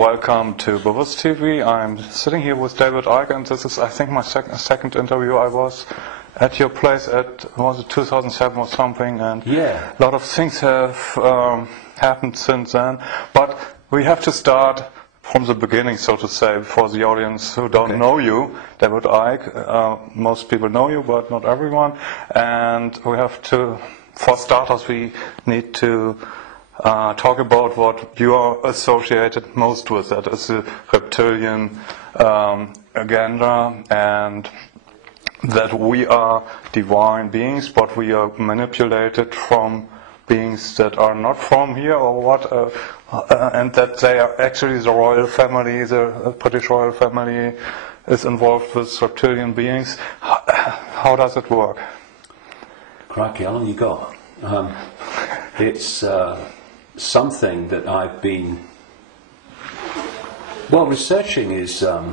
welcome to Bobos TV. I'm sitting here with David Icke, and this is, I think, my second interview. I was at your place was it 2007 or something, and yeah, a lot of things have happened since then. But we have to start from the beginning, so to say, for the audience who don't know you. David Icke, most people know you, but not everyone. And we have to, for starters, we need to talk about what you are associated most with. That is the reptilian agenda, and that we are divine beings, but we are manipulated from beings that are not from here, or what, and that they are actually the royal family, the British royal family is involved with reptilian beings. How does it work? Crikey, how long you got? It's something that I've been, well, researching is a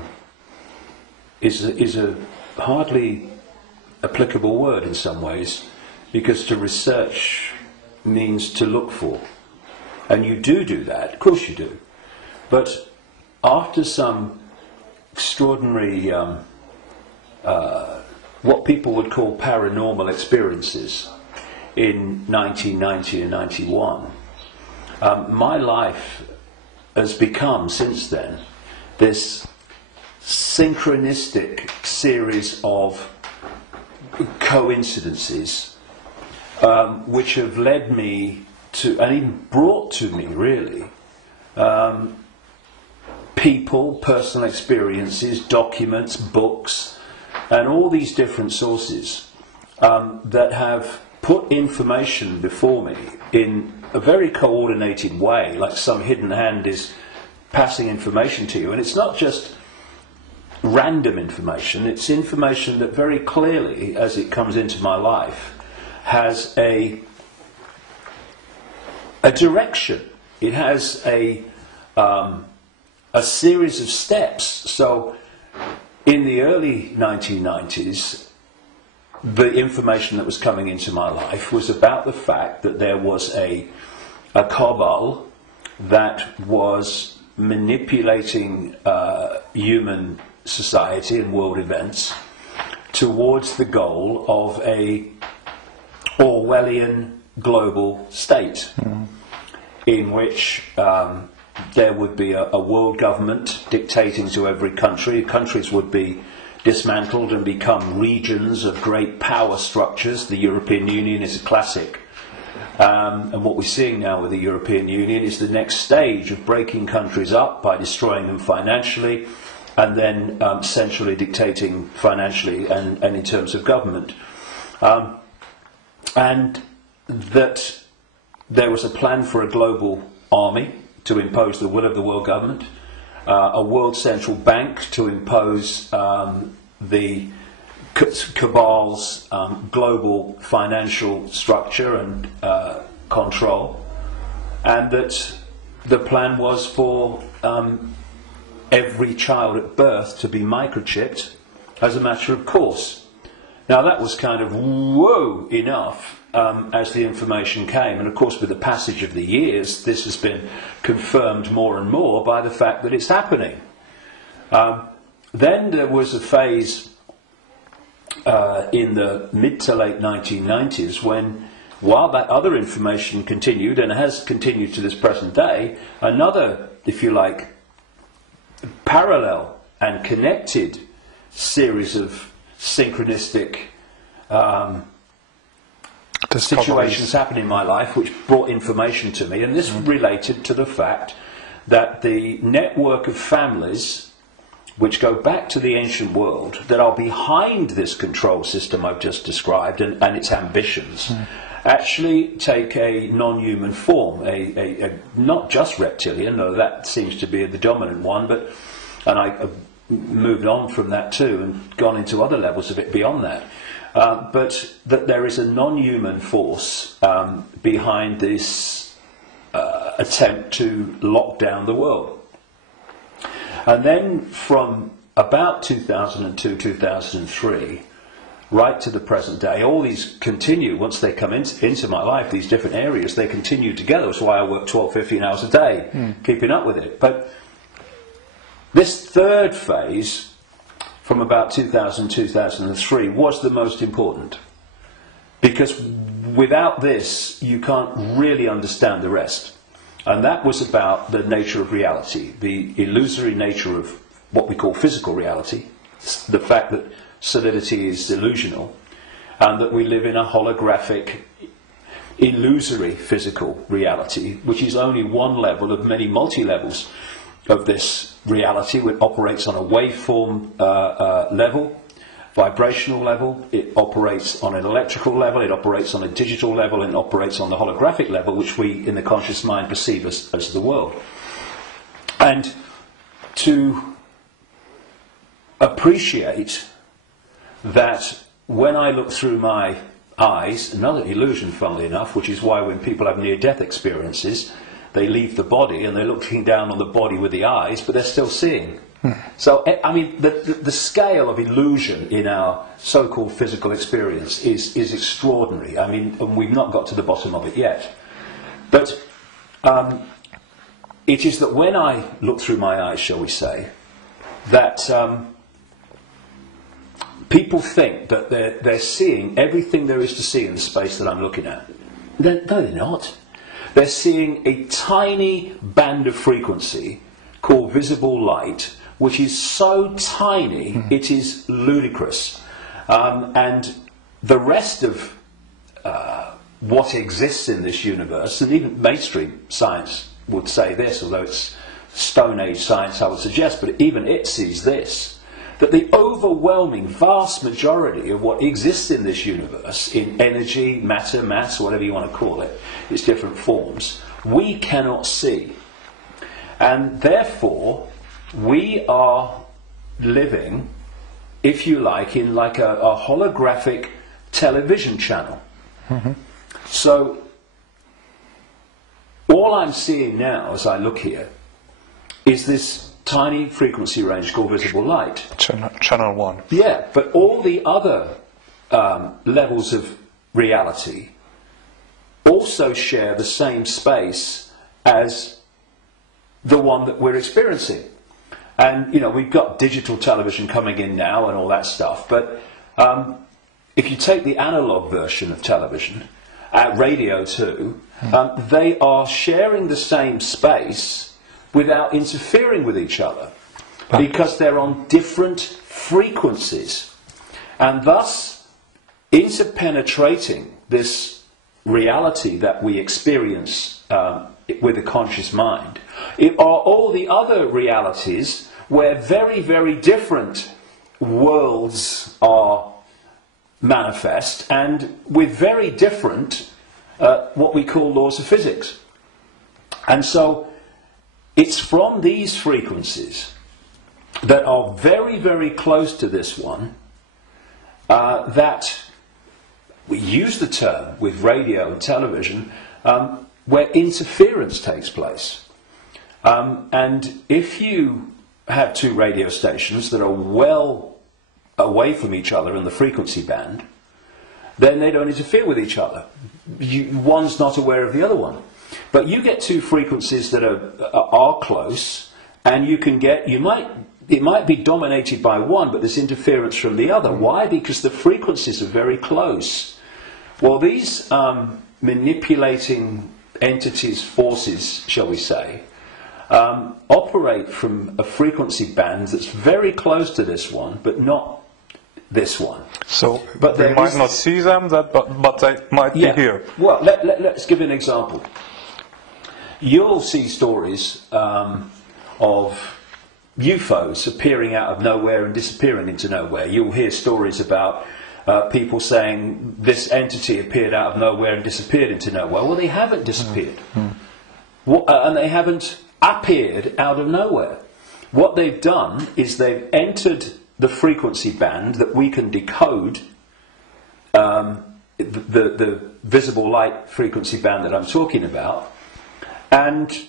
hardly applicable word in some ways, because to research means to look for, and you do that, of course you do, but after some extraordinary what people would call paranormal experiences in 1990 and 91, my life has become since then this synchronistic series of coincidences which have led me to, and even brought to me really, people, personal experiences, documents, books, and all these different sources that have put information before me in a very coordinated way, like some hidden hand is passing information to you. And it's not just random information, it's information that very clearly, as it comes into my life, has a direction. It has a series of steps. So in the early 1990s, the information that was coming into my life was about the fact that there was a cabal that was manipulating human society and world events towards the goal of a Orwellian global state, in which there would be a world government dictating to every country. Countries would be dismantled and become regions of great power structures. The European Union is a classic. And what we're seeing now with the European Union is the next stage of breaking countries up by destroying them financially, and then centrally dictating financially and in terms of government. And that there was a plan for a global army to impose the will of the world government, a world central bank to impose the cabal's global financial structure and control, and that the plan was for every child at birth to be microchipped as a matter of course. Now that was kind of whoa enough as the information came, and of course with the passage of the years this has been confirmed more and more by the fact that it's happening. Then there was a phase in the mid to late 1990s when, while that other information continued, and has continued to this present day, another, if you like, parallel and connected series of synchronistic situations happened in my life which brought information to me, and this related to the fact that the network of families which go back to the ancient world that are behind this control system I've just described and its ambitions actually take a non-human form, a not just reptilian, though that seems to be the dominant one, but, and I've moved on from that too and gone into other levels of it beyond that. But that there is a non-human force behind this attempt to lock down the world. And then from about 2002-2003 right to the present day, all these continue. Once they come into my life, these different areas, they continue together. That's why I work 12, 15 hours a day, keeping up with it. But This third phase, from about 2000, 2003, was the most important. Because without this, you can't really understand the rest. And that was about the nature of reality, the illusory nature of what we call physical reality, the fact that solidity is illusional, and that we live in a holographic, illusory physical reality, which is only one level of many multi-levels of this reality, which operates on a waveform level, vibrational level, it operates on an electrical level, it operates on a digital level, and it operates on the holographic level, which we in the conscious mind perceive as the world. And to appreciate that when I look through my eyes, another illusion funnily enough, which is why when people have near-death experiences, they leave the body and they're looking down on the body with the eyes, but they're still seeing. So, I mean, the scale of illusion in our so-called physical experience is extraordinary. I mean, and we've not got to the bottom of it yet. But it is that when I look through my eyes, shall we say, that people think that they're seeing everything there is to see in the space that I'm looking at. No, they're not. They're seeing a tiny band of frequency called visible light, which is so tiny it is ludicrous. And the rest of what exists in this universe, and even mainstream science would say this, although it's Stone Age science I would suggest, but even it sees this, that the overwhelming vast majority of what exists in this universe, in energy, matter, mass, whatever you want to call it, its different forms, we cannot see. And therefore, we are living, if you like, in like a holographic television channel. So, all I'm seeing now as I look here is this tiny frequency range called visible light. Channel 1. Yeah, but all the other levels of reality also share the same space as the one that we're experiencing. And, you know, we've got digital television coming in now and all that stuff, but if you take the analog version of television, radio too, they are sharing the same space without interfering with each other, because they're on different frequencies. And thus, interpenetrating this reality that we experience with a conscious mind, it are all the other realities where very, very different worlds are manifest, and with very different what we call laws of physics. And so it's from these frequencies that are very, very close to this one that we use the term with radio and television where interference takes place. And if you have two radio stations that are well away from each other in the frequency band, then they don't interfere with each other. One's not aware of the other one. But you get two frequencies that are close, and you can get, it might be dominated by one, but there's interference from the other. Why? Because the frequencies are very close. Well, these manipulating entities, forces, shall we say, operate from a frequency band that's very close to this one, but not this one. So but we might not see them, but they might be here. Well, let's give an example. You'll see stories of UFOs appearing out of nowhere and disappearing into nowhere. You'll hear stories about people saying this entity appeared out of nowhere and disappeared into nowhere. Well, they haven't disappeared. And they haven't appeared out of nowhere. What they've done is they've entered the frequency band that we can decode, the visible light frequency band that I'm talking about, and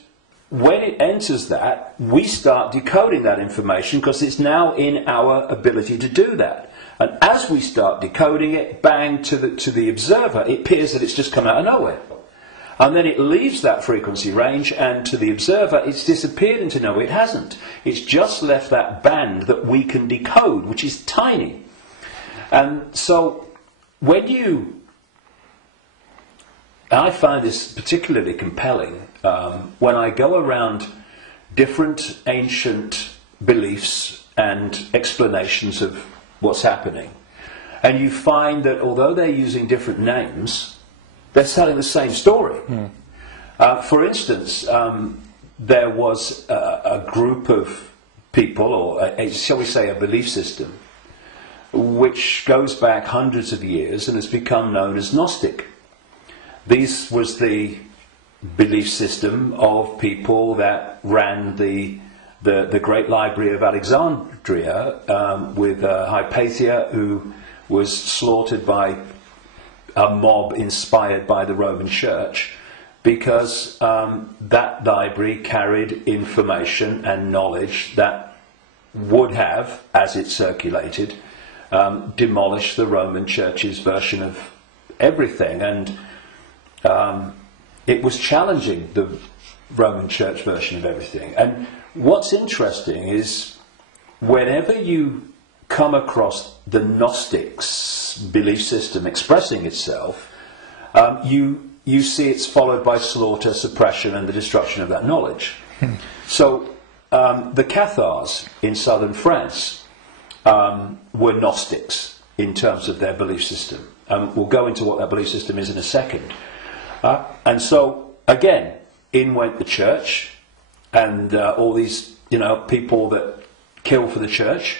when it enters that, we start decoding that information because it's now in our ability to do that. And as we start decoding it, bang, to the observer, it appears that it's just come out of nowhere. And then it leaves that frequency range, and to the observer it's disappeared into nowhere. It hasn't. It's just left that band that we can decode, which is tiny. And so when I find this particularly compelling when I go around different ancient beliefs and explanations of what's happening, and you find that although they're using different names, they're telling the same story. For instance, there was a group of people, or shall we say a belief system, which goes back hundreds of years and has become known as Gnostic. This was the belief system of people that ran the great library of Alexandria, with Hypatia, who was slaughtered by a mob inspired by the Roman Church, because that library carried information and knowledge that would have, as it circulated, demolished the Roman Church's version of everything. And it was challenging the Roman Church version of everything. And what's interesting is whenever you come across the Gnostics' belief system expressing itself, you see it's followed by slaughter, suppression, and the destruction of that knowledge. So the Cathars in southern France were Gnostics in terms of their belief system. We'll go into what that belief system is in a second. And so, again, in went the church, and all these people that kill for the church,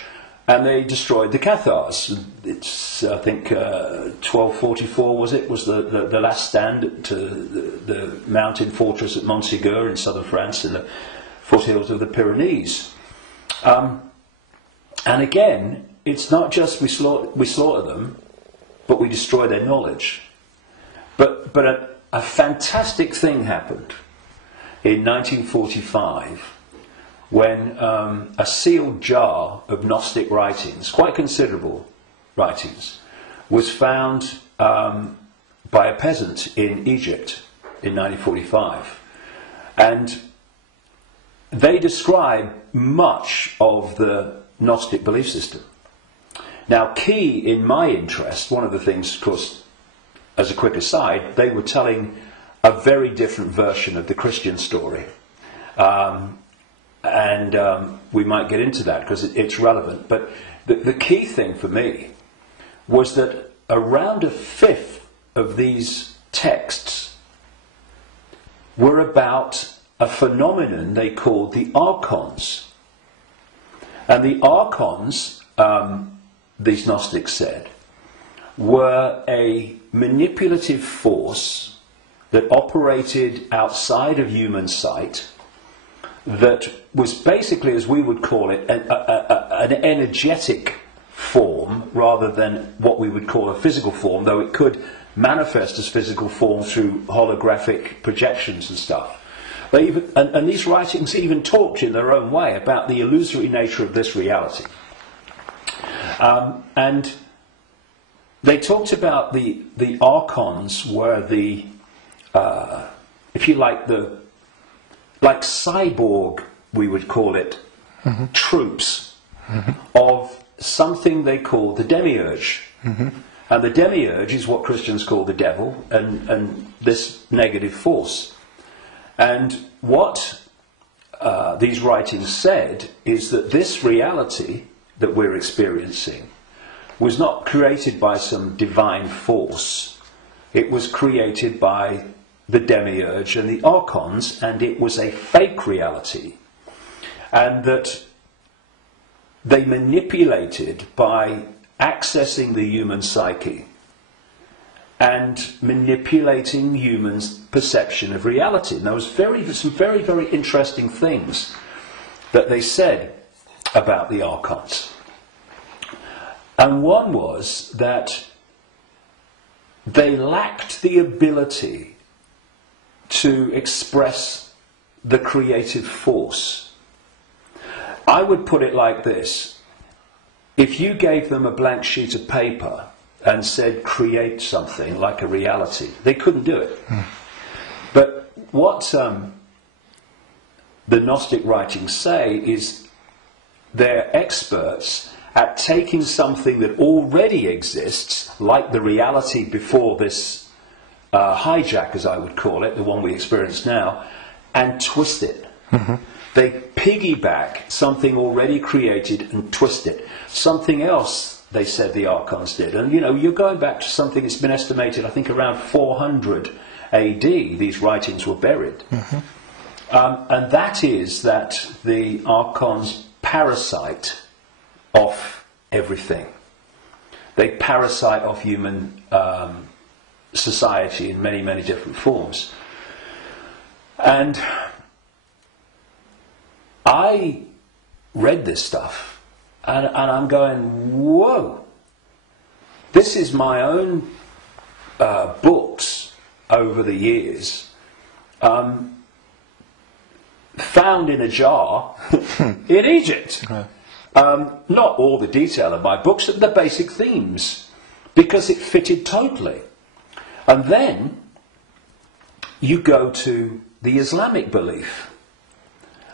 and they destroyed the Cathars. It's, I think, 1244 was the last stand to the mountain fortress at Montségur in southern France, in the foothills of the Pyrenees. And again, it's not just we slaughter them, but we destroy their knowledge. But a fantastic thing happened in 1945 when a sealed jar of Gnostic writings, quite considerable writings, was found by a peasant in Egypt in 1945. And they describe much of the Gnostic belief system. Now, key in my interest, one of the things, of course, as a quick aside, they were telling a very different version of the Christian story. And we might get into that because it's relevant. But the key thing for me was that around a fifth of these texts were about a phenomenon they called the archons. And the archons, these Gnostics said, were a manipulative force that operated outside of human sight, that was basically, as we would call it, an energetic form rather than what we would call a physical form, though it could manifest as physical form through holographic projections and stuff. And these writings even talked in their own way about the illusory nature of this reality. And they talked about the archons were the, if you like, like cyborg, we would call it, troops of something they called the demiurge. And the demiurge is what Christians call the devil, and this negative force. And what these writings said is that this reality that we're experiencing was not created by some divine force. It was created by the demiurge and the archons, and it was a fake reality. And that they manipulated by accessing the human psyche and manipulating humans' perception of reality. And there was some very, very interesting things that they said about the archons. And one was that they lacked the ability to express the creative force. I would put it like this: if you gave them a blank sheet of paper and said create something like a reality, they couldn't do it. the Gnostic writings say is they're experts at taking something that already exists, like the reality before this hijack, as I would call it, the one we experience now, and twist it. Mm-hmm. They piggyback something already created and twist it. Something else, they said the Archons did. And, you know, you're going back to something that's been estimated, I think, around 400 AD, these writings were buried. Mm-hmm. And that is that the Archons parasite off everything. They parasite off human society in many, many different forms. And I read this stuff, and I'm going, whoa! This is my own books over the years, found in a jar in Egypt. Yeah. Not all the detail of my books, but the basic themes, because it fitted totally. And then you go to the Islamic belief.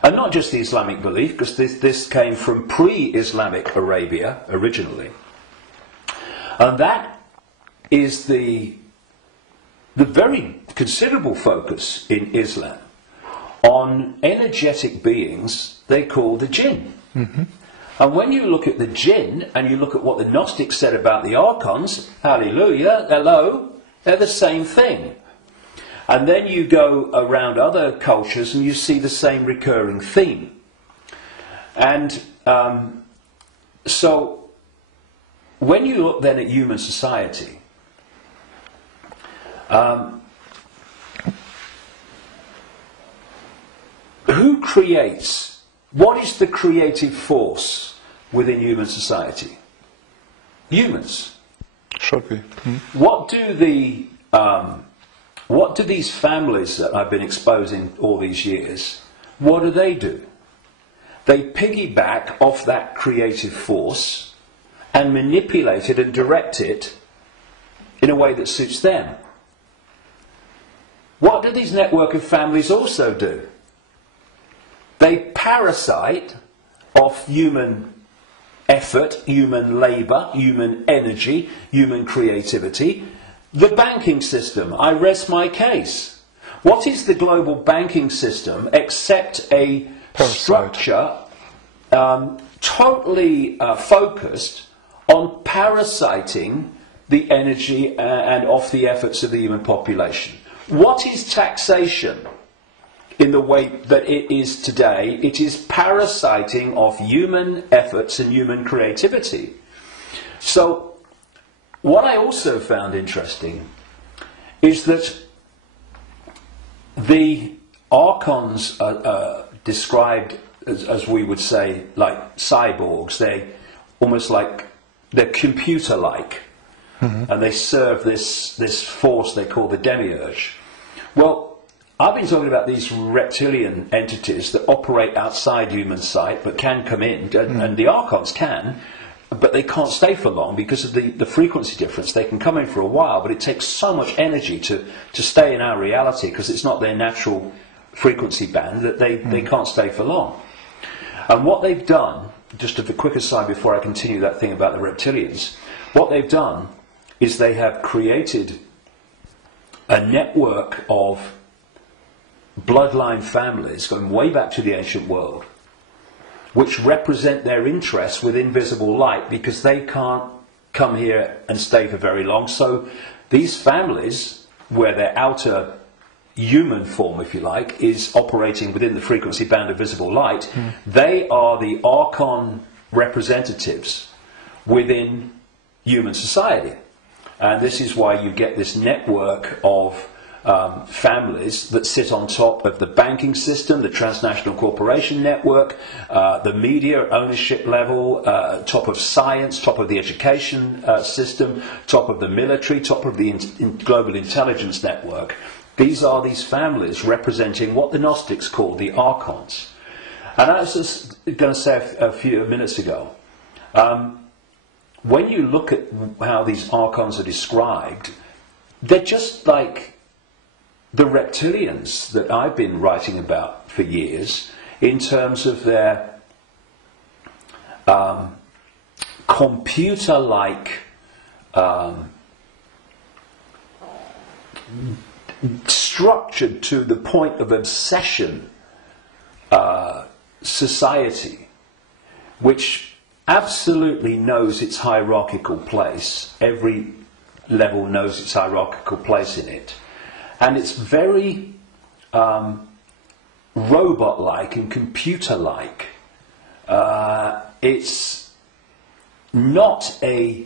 And not just the Islamic belief, because this came from pre-Islamic Arabia originally. And that is the very considerable focus in Islam on energetic beings they call the jinn. Mm-hmm. And when you look at the jinn and you look at what the Gnostics said about the Archons, hallelujah, hello, they're the same thing. And then you go around other cultures and you see the same recurring theme. And so when you look then at human society, who creates, what is the creative force within human society? Humans. Should be. Hmm. What do these families that I've been exposing all these years, what do? They piggyback off that creative force and manipulate it and direct it in a way that suits them. What do these network of families also do? They parasite off human effort, human labour, human energy, human creativity. The banking system, I rest my case. What is the global banking system except a structure totally focused on parasiting the energy and off the efforts of the human population? What is taxation in the way that it is today? It is parasiting of human efforts and human creativity. So, what I also found interesting is that the Archons are described as we would say, like cyborgs. They almost like, they're computer-like. Mm-hmm. And they serve this force they call the demiurge. Well, I've been talking about these reptilian entities that operate outside human sight but can come in, and the Archons can, but they can't stay for long because of the frequency difference. They can come in for a while, but it takes so much energy to stay in our reality because it's not their natural frequency band that they can't stay for long. And what they've done, just a quick aside before I continue that thing about the reptilians, what they've done is they have created a network of bloodline families going way back to the ancient world, which represent their interests with invisible light because they can't come here and stay for very long. So these families, where their outer human form, if you like, is operating within the frequency band of visible light, they are the Archon representatives within human society. And this is why you get this network of families that sit on top of the banking system, the transnational corporation network, the media ownership level, top of science, top of the education system, top of the military, top of the global intelligence network. These are these families representing what the Gnostics call the Archons. And I was just going to say a few minutes ago, when you look at how these Archons are described, they're just like the reptilians that I've been writing about for years, in terms of their computer-like structured to the point of obsession society, which absolutely knows its hierarchical place. Every level knows its hierarchical place in it. And it's very robot-like and computer-like. It's not a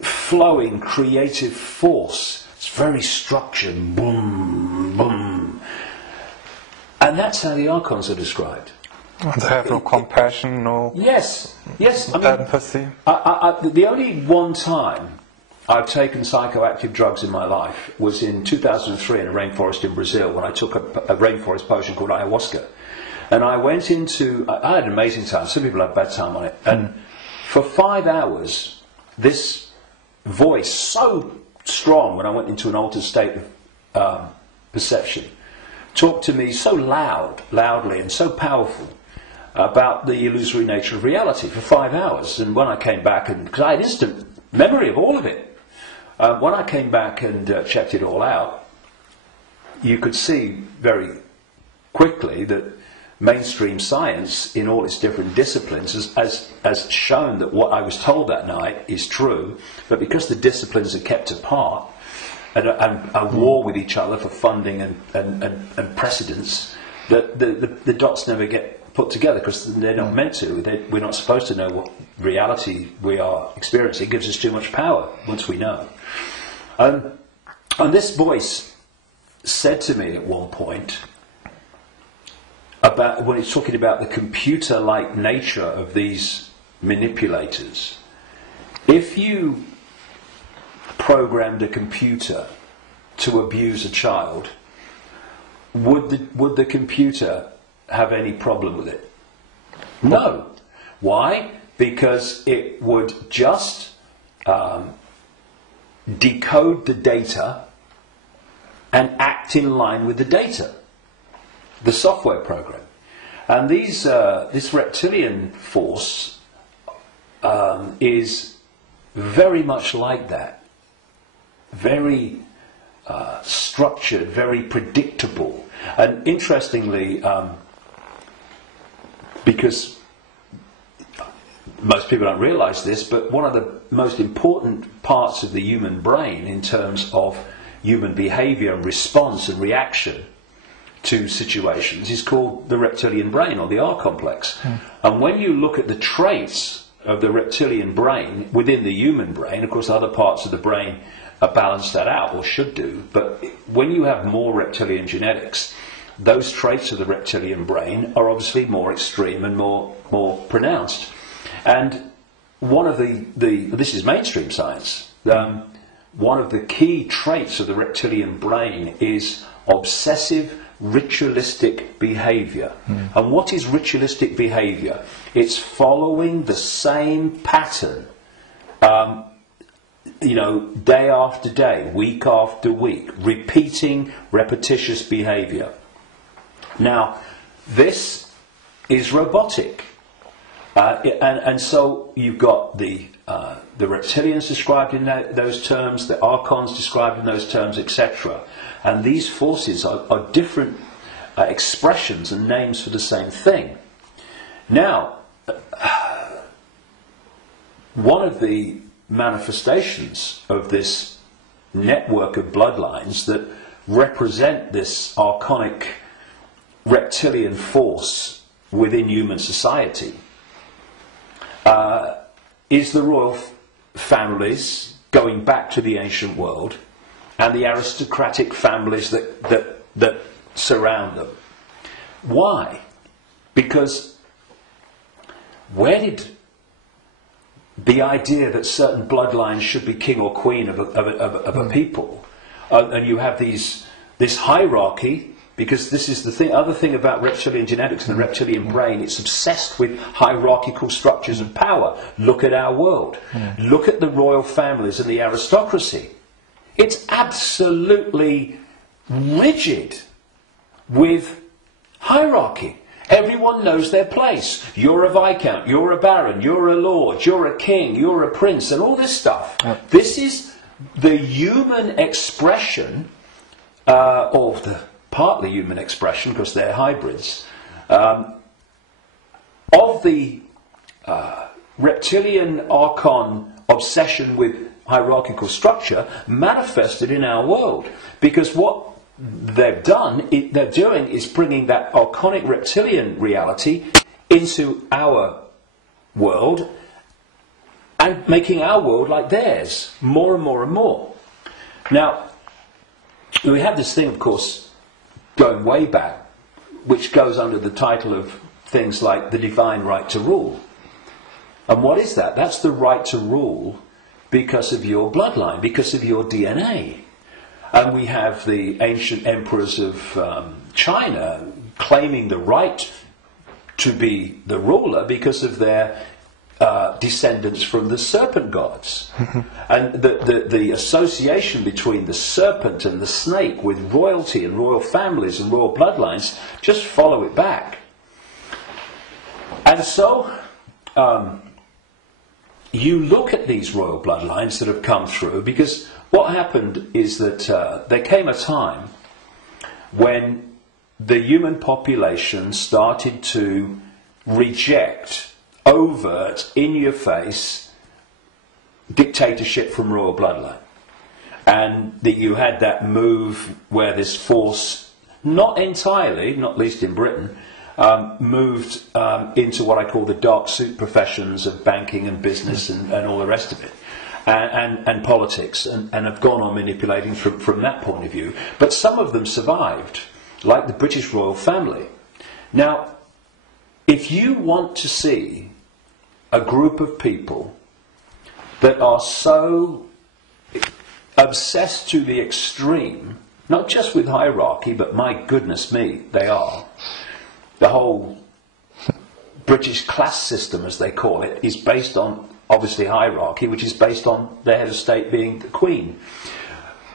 flowing creative force. It's very structured. Boom, boom. And that's how the archons are described. They have no compassion, no yes. I mean, empathy. The only one time I've taken psychoactive drugs in my life was in 2003 in a rainforest in Brazil, when I took a rainforest potion called ayahuasca. And I went into... I had an amazing time. Some people have bad time on it. And for 5 hours, this voice, so strong when I went into an altered state of perception, talked to me so loudly and so powerful about the illusory nature of reality for 5 hours. And when I came back, and because I had instant memory of all of it, when I came back and checked it all out, you could see very quickly that mainstream science, in all its different disciplines, has shown that what I was told that night is true, but because the disciplines are kept apart and are war with each other for funding and precedence, that the dots never get put together, because they're not meant to. We're not supposed to know what reality we are experiencing. It gives us too much power once we know. And this voice said to me at one point, about when he's talking about the computer-like nature of these manipulators, if you programmed a computer to abuse a child, would the computer have any problem with it? No. Why? Because it would just decode the data and act in line with the data, the software program. And this reptilian force is very much like that. Very structured, very predictable. And interestingly, because most people don't realise this, but one of the most important parts of the human brain in terms of human behaviour and response and reaction to situations is called the reptilian brain, or the R complex. And when you look at the traits of the reptilian brain within the human brain, of course other parts of the brain balance that out, or should do, but when you have more reptilian genetics, those traits of the reptilian brain are obviously more extreme and more pronounced. And one of this is mainstream science, one of the key traits of the reptilian brain is obsessive ritualistic behaviour. And what is ritualistic behaviour? It's following the same pattern, day after day, week after week, repeating repetitious behaviour. Now, this is robotic, and so you've got the reptilians described in those terms, the archons described in those terms, etc. And these forces are different expressions and names for the same thing. Now, one of the manifestations of this network of bloodlines that represent this archonic reptilian force within human society is the royal families going back to the ancient world, and the aristocratic families that surround them. Why? Because where did the idea that certain bloodlines should be king or queen of a people, and you have this hierarchy, because this is the other thing about reptilian genetics and the reptilian brain, it's obsessed with hierarchical structures of power. Look at our world. Look at the royal families and the aristocracy. It's absolutely rigid with hierarchy. Everyone knows their place. You're a viscount, you're a baron, you're a lord, you're a king, you're a prince, and all this stuff. This is the human expression, or the partly human expression, because they're hybrids, of the reptilian archon obsession with hierarchical structure manifested in our world. Because what they're doing is bringing that archonic reptilian reality into our world and making our world like theirs, more and more and more. Now, we have this thing, of course, going way back, which goes under the title of things like the divine right to rule. And what is that? That's the right to rule because of your bloodline, because of your DNA. And we have the ancient emperors of China claiming the right to be the ruler because of their descendants from the serpent gods. And the association between the serpent and the snake with royalty and royal families and royal bloodlines, just follow it back. And so you look at these royal bloodlines that have come through, because what happened is that there came a time when the human population started to reject overt, in-your-face dictatorship from royal bloodline. And that you had that move where this force, not entirely, not least in Britain, moved into what I call the dark suit professions of banking and business and all the rest of it. And politics, and have gone on manipulating from that point of view. But some of them survived, like the British royal family. Now, if you want to see a group of people that are so obsessed to the extreme, not just with hierarchy, but my goodness me, they are. The whole British class system, as they call it, is based on, obviously, hierarchy, which is based on the head of state being the Queen.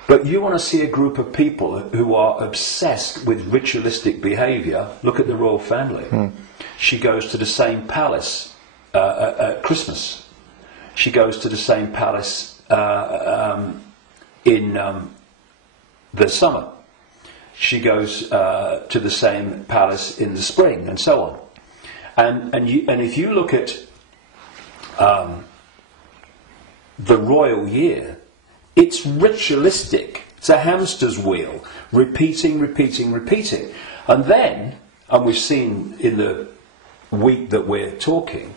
But you want to see a group of people who are obsessed with ritualistic behaviour, look at the royal family. She goes to the same palace at Christmas. She goes to the same palace in the summer. She goes to the same palace in the spring, and so on. And if you look at the royal year, it's ritualistic. It's a hamster's wheel, repeating, repeating, repeating. And then, and we've seen in the week that we're talking,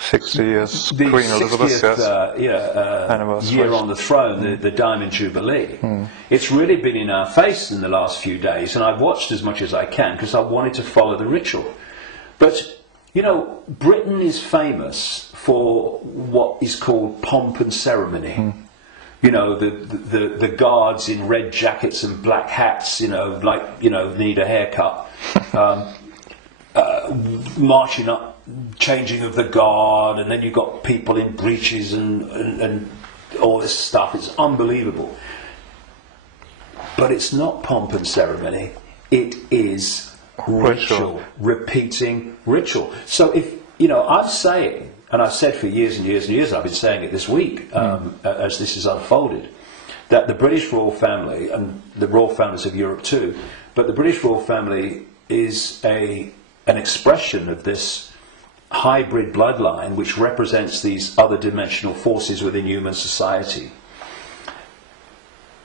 60 years, the Queen Elizabeth, 60th year on the throne, the Diamond Jubilee. It's really been in our face in the last few days, and I've watched as much as I can because I wanted to follow the ritual. But, you know, Britain is famous for what is called pomp and ceremony. You know, the guards in red jackets and black hats, you know, like, you know, need a haircut, marching up, changing of the guard, and then you've got people in breeches and all this stuff. It's unbelievable. But it's not pomp and ceremony. It is ritual, repeating ritual. So if, you know, I'm saying, and I've said for years and years and years, I've been saying it this week as this has unfolded, that the British royal family, and the royal families of Europe too, but the British royal family is an expression of this hybrid bloodline which represents these other dimensional forces within human society.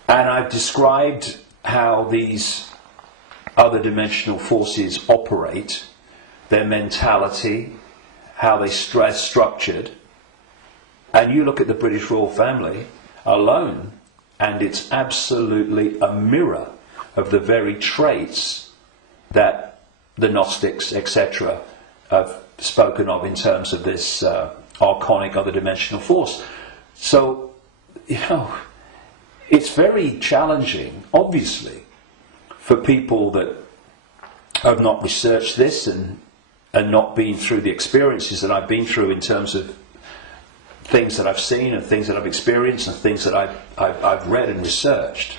And I've described how these other dimensional forces operate, their mentality, how they structured. And you look at the British royal family alone, and it's absolutely a mirror of the very traits that the Gnostics, etc., have spoken of in terms of this archonic other dimensional force. So, you know, it's very challenging, obviously, for people that have not researched this and not been through the experiences that I've been through in terms of things that I've seen and things that I've experienced and things that I've read and researched.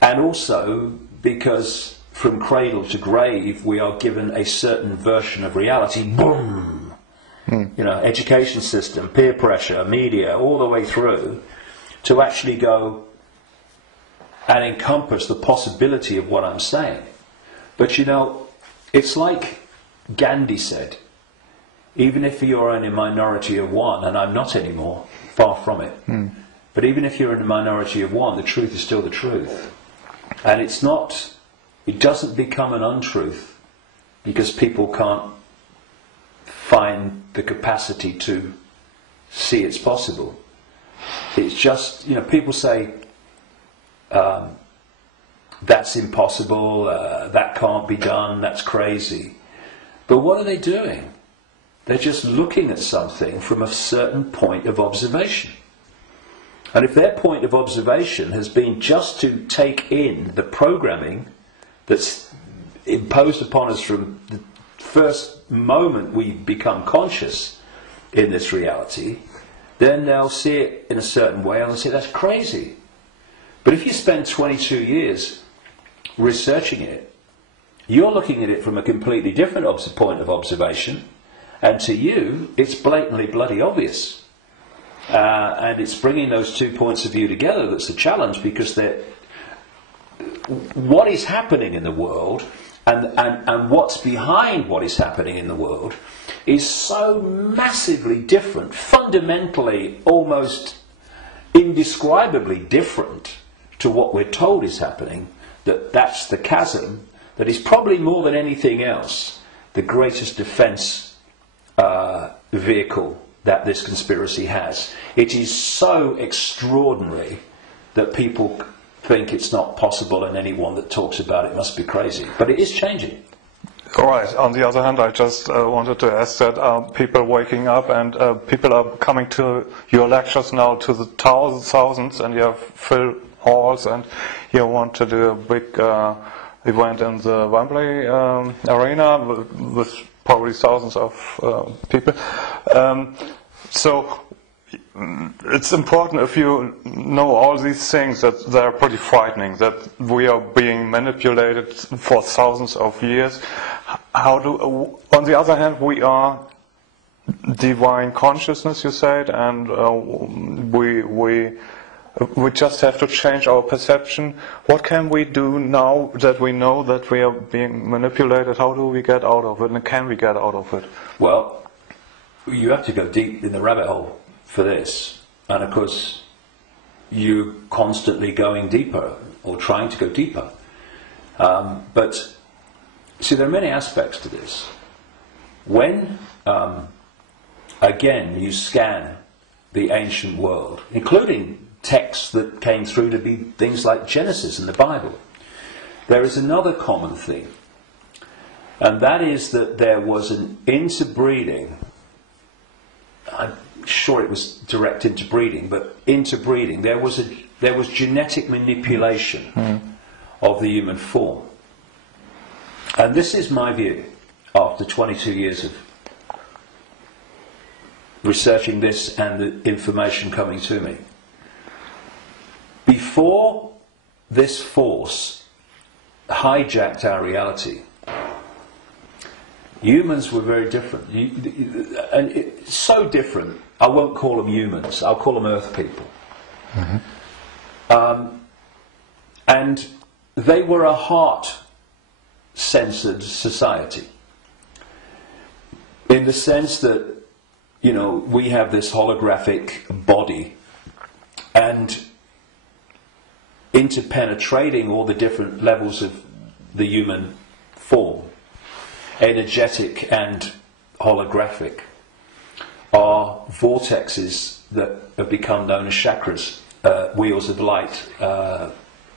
And also because from cradle to grave we are given a certain version of reality. Boom! You know, education system, peer pressure, media, all the way through, to actually go and encompass the possibility of what I'm saying. But you know, it's like Gandhi said, even if you're in a minority of one, and I'm not anymore, far from it, but even if you're in a minority of one, the truth is still the truth. And it's not, it doesn't become an untruth because people can't find the capacity to see it's possible. It's just, you know, people say, that's impossible, that can't be done, that's crazy. But what are they doing? They're just looking at something from a certain point of observation. And if their point of observation has been just to take in the programming that's imposed upon us from the first moment we become conscious in this reality, then they'll see it in a certain way and they'll say, that's crazy. But if you spend 22 years researching it, you're looking at it from a completely different point of observation, and to you, it's blatantly bloody obvious. And it's bringing those 2 points of view together that's the challenge, because what is happening in the world and what's behind what is happening in the world is so massively different, fundamentally almost indescribably different to what we're told is happening, that's the chasm that is probably more than anything else the greatest defence vehicle that this conspiracy has. It is so extraordinary that people think it's not possible, and anyone that talks about it must be crazy. But it is changing. All right. On the other hand, I just wanted to ask that people waking up and people are coming to your lectures now to the thousands, and you have filled halls, and you want to do a big event in the Wembley arena with probably thousands of people. So it's important, if you know all these things, that they're pretty frightening, that we are being manipulated for thousands of years. On the other hand, we are divine consciousness, you said, and we just have to change our perception. What can we do now that we know that we are being manipulated? How do we get out of it, and can we get out of it? Well, you have to go deep in the rabbit hole for this. And of course, you're constantly going deeper, or trying to go deeper. But, see, there are many aspects to this. When, again, you scan the ancient world, including texts that came through to be things like Genesis and the Bible, there is another common theme, and that is that there was an interbreeding. I'm sure it was direct interbreeding, but interbreeding. There was genetic manipulation of the human form, and this is my view after 22 years of researching this and the information coming to me. Before this force hijacked our reality, humans were very different. And it's so different, I won't call them humans, I'll call them earth people. And they were a heart-censored society, in the sense that, you know, we have this holographic body, and interpenetrating all the different levels of the human form, energetic and holographic, are vortexes that have become known as chakras, wheels of light,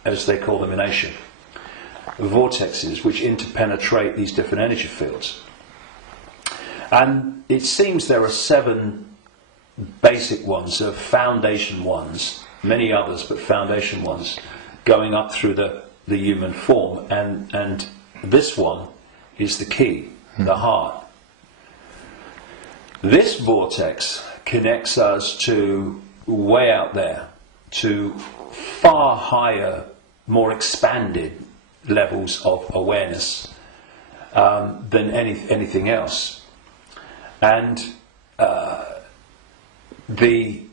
as they call them in Asia. Vortexes which interpenetrate these different energy fields. And it seems there are 7 basic ones, foundation ones, many others, but foundation ones, going up through the human form, and this one is the key, the heart. This vortex connects us to way out there, to far higher more expanded levels of awareness than anything else. And there's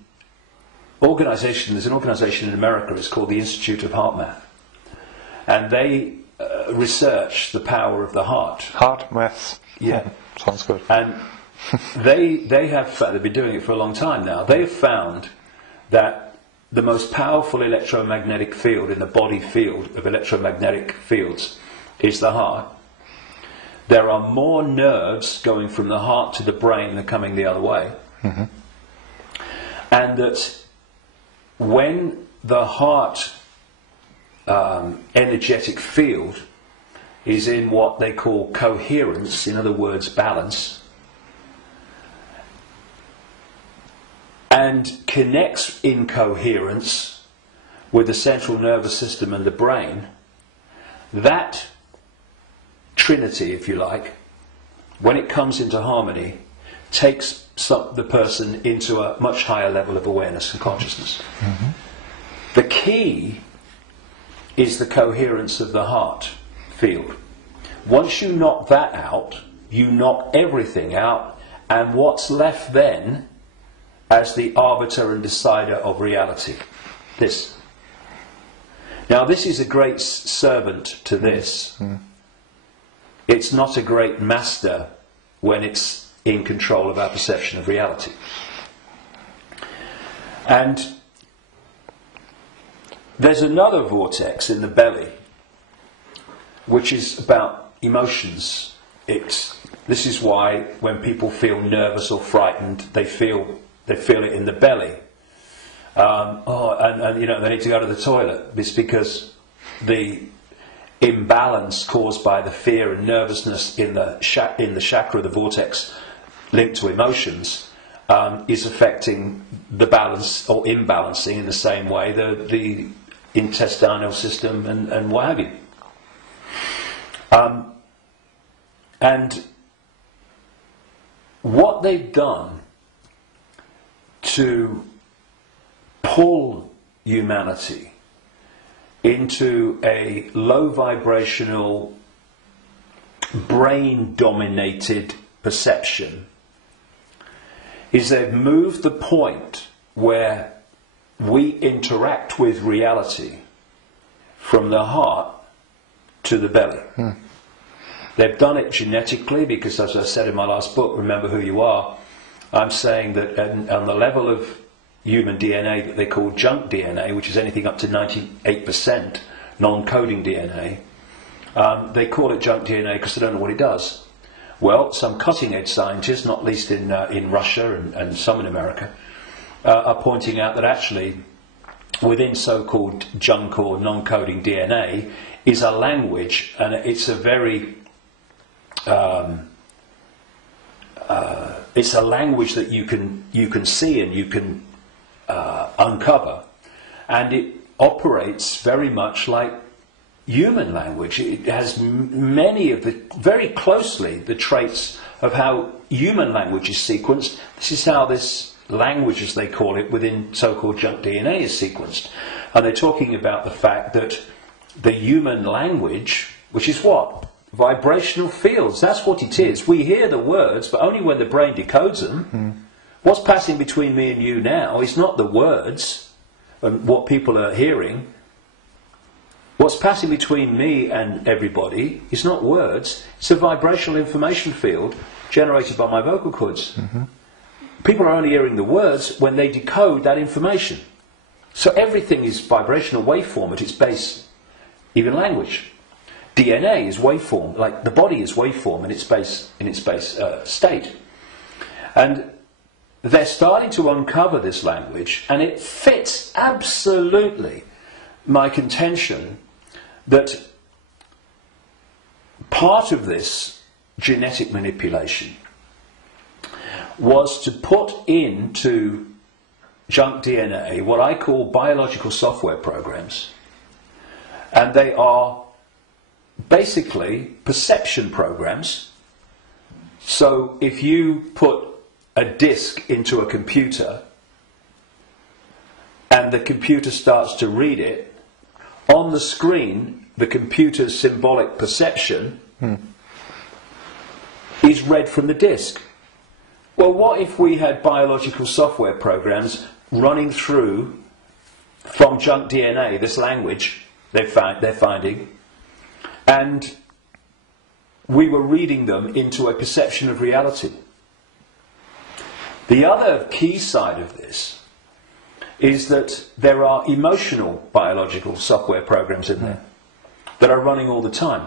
an organization in America, it's called the Institute of Heart Math. And they research the power of the heart. Heart math. Yeah. Sounds good. And they've been doing it for a long time now. They have found that the most powerful electromagnetic field in the body field of electromagnetic fields is the heart. There are more nerves going from the heart to the brain than coming the other way. Mm-hmm. And that when the heart energetic field is in what they call coherence, in other words, balance, and connects in coherence with the central nervous system and the brain, that trinity, if you like, when it comes into harmony, takes the person into a much higher level of awareness and consciousness. Mm-hmm. The key is the coherence of the heart field. Once you knock that out, you knock everything out, and what's left then as the arbiter and decider of reality? This. Now, this is a great servant to this. Mm. It's not a great master when it's in control of our perception of reality. And there's another vortex in the belly, which is about emotions. This is why when people feel nervous or frightened, they feel it in the belly. And you know, they need to go to the toilet. It's because the imbalance caused by the fear and nervousness in the chakra, the vortex linked to emotions, is affecting the balance or imbalancing in the same way the intestinal system and what have you. And what they've done to pull humanity into a low vibrational, brain dominated perception is they've moved the point where we interact with reality from the heart to the belly. Hmm. They've done it genetically because, as I said in my last book, Remember Who You Are, I'm saying that on the level of human DNA that they call junk DNA, which is anything up to 98% non-coding DNA, they call it junk DNA because they don't know what it does. Well, some cutting-edge scientists, not least in Russia and some in America, are pointing out that actually within so-called junk or non-coding DNA is a language, and it's a very it's a language that you can see and you can uncover, and it operates very much like human language. It has many of very closely the traits of how human language is sequenced. This is how this language, as they call it, within so-called junk DNA is sequenced. And they're talking about the fact that the human language, which is what? Vibrational fields, that's what it is. We hear the words, but only when the brain decodes them. Mm. What's passing between me and you now is not the words and what people are hearing. What's passing between me and everybody is not words, it's a vibrational information field generated by my vocal cords. Mm-hmm. People are only hearing the words when they decode that information. So everything is vibrational waveform at its base, even language. DNA is waveform, like the body is waveform in its base state. And they're starting to uncover this language, and it fits absolutely my contention that part of this genetic manipulation was to put into junk DNA what I call biological software programs. And they are basically perception programs. So if you put a disk into a computer and the computer starts to read it, on the screen, the computer's symbolic perception is read from the disk. Well, what if we had biological software programs running through from junk DNA, this language they're finding, and we were reading them into a perception of reality? The other key side of this is that there are emotional biological software programs in there that are running all the time.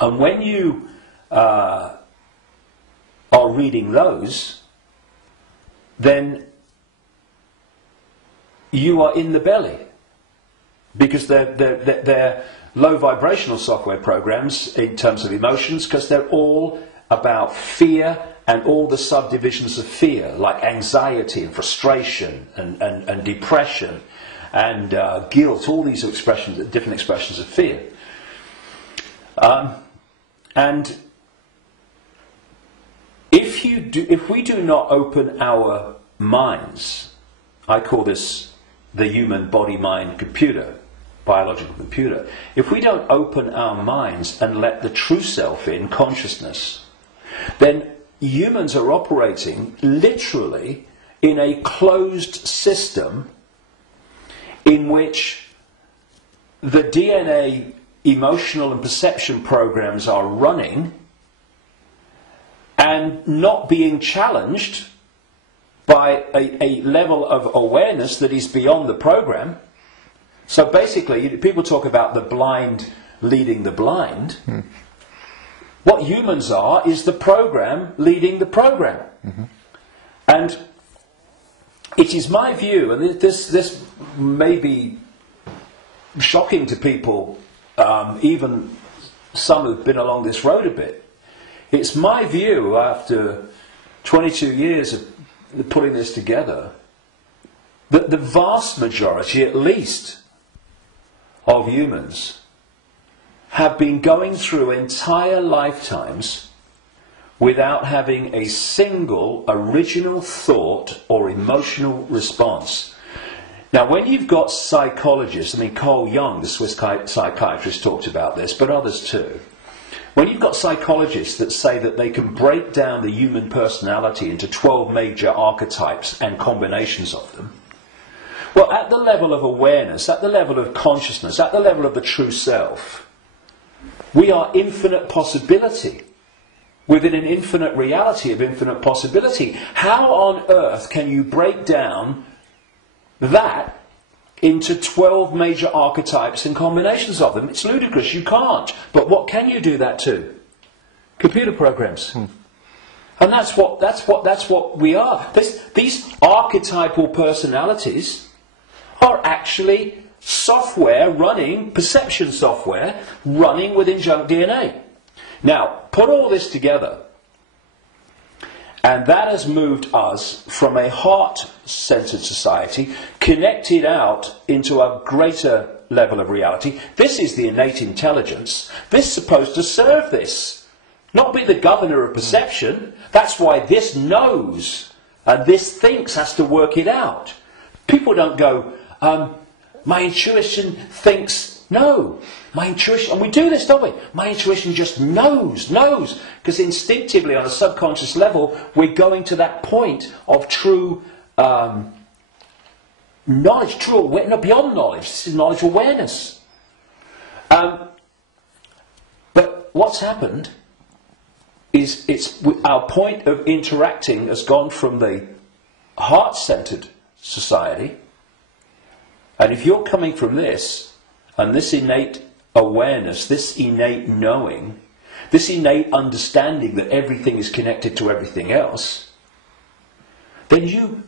And when you are reading those, then you are in the belly, because they're low vibrational software programs in terms of emotions, because they're all about fear and all the subdivisions of fear, like anxiety and frustration and depression and guilt, all these expressions, different expressions of fear. And if we do not open our minds, I call this the human body-mind computer, biological computer. If we don't open our minds and let the true self in, consciousness, then humans are operating literally in a closed system in which the DNA emotional and perception programs are running and not being challenged by a level of awareness that is beyond the program. So basically, people talk about the blind leading the blind. What humans are is the program leading the program. And it is my view, and this may be shocking to people, even some who've been along this road a bit. It's my view, after 22 years of putting this together, that the vast majority, at least, of humans have been going through entire lifetimes without having a single original thought or emotional response. Now, when you've got psychologists, I mean, Carl Jung, the Swiss psychiatrist, talked about this, but others too. When you've got psychologists that say that they can break down the human personality into 12 major archetypes and combinations of them, well, at the level of awareness, at the level of consciousness, at the level of the true self, we are infinite possibility within an infinite reality of infinite possibility. How on earth can you break down that into 12 major archetypes and combinations of them? It's ludicrous. You can't. But what can you do that to? Computer programs. And that's what we are. These archetypal personalities are actually software running, perception software running within junk DNA. Now, put all this together, and that has moved us from a heart-centered society, connected out into a greater level of reality. This is the innate intelligence. This is supposed to serve this, not be the governor of perception. That's why this knows, and this thinks has to work it out. People don't go, my intuition thinks. No, my intuition, and we do this, don't we? My intuition just knows, because instinctively on a subconscious level, we're going to that point of true knowledge, true awareness, no, beyond knowledge. This is knowledge awareness. But what's happened is our point of interacting has gone from the heart-centered society, and if you're coming from this, and this innate awareness, this innate knowing, this innate understanding that everything is connected to everything else, then you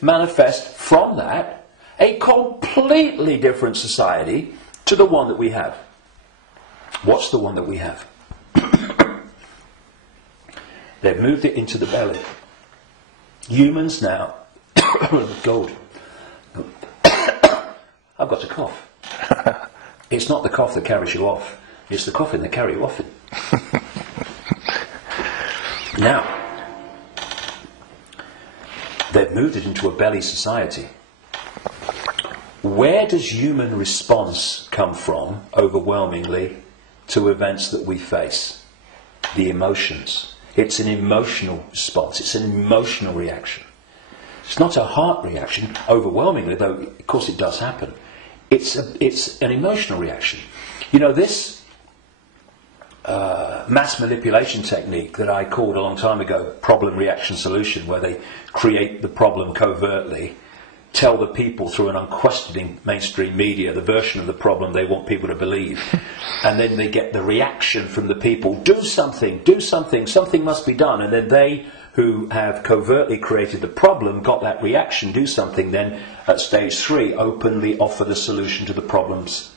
manifest from that a completely different society to the one that we have. What's the one that we have? They've moved it into the belly. Humans now, gold. I've got a cough. It's not the cough that carries you off, it's the coughing that carry you off it. Now, they've moved it into a belly society where does human response come from, overwhelmingly, to events that we face? The emotions. It's an emotional response. It's an emotional reaction. It's not a heart reaction, overwhelmingly, though of course it does happen. It's an emotional reaction. You know, this mass manipulation technique that I called a long time ago problem, reaction, solution, where they create the problem covertly, tell the people through an unquestioning mainstream media the version of the problem they want people to believe, and then they get the reaction from the people, do something, something must be done, and then they who have covertly created the problem got that reaction, do something, then at stage 3 openly offer the solution to the problems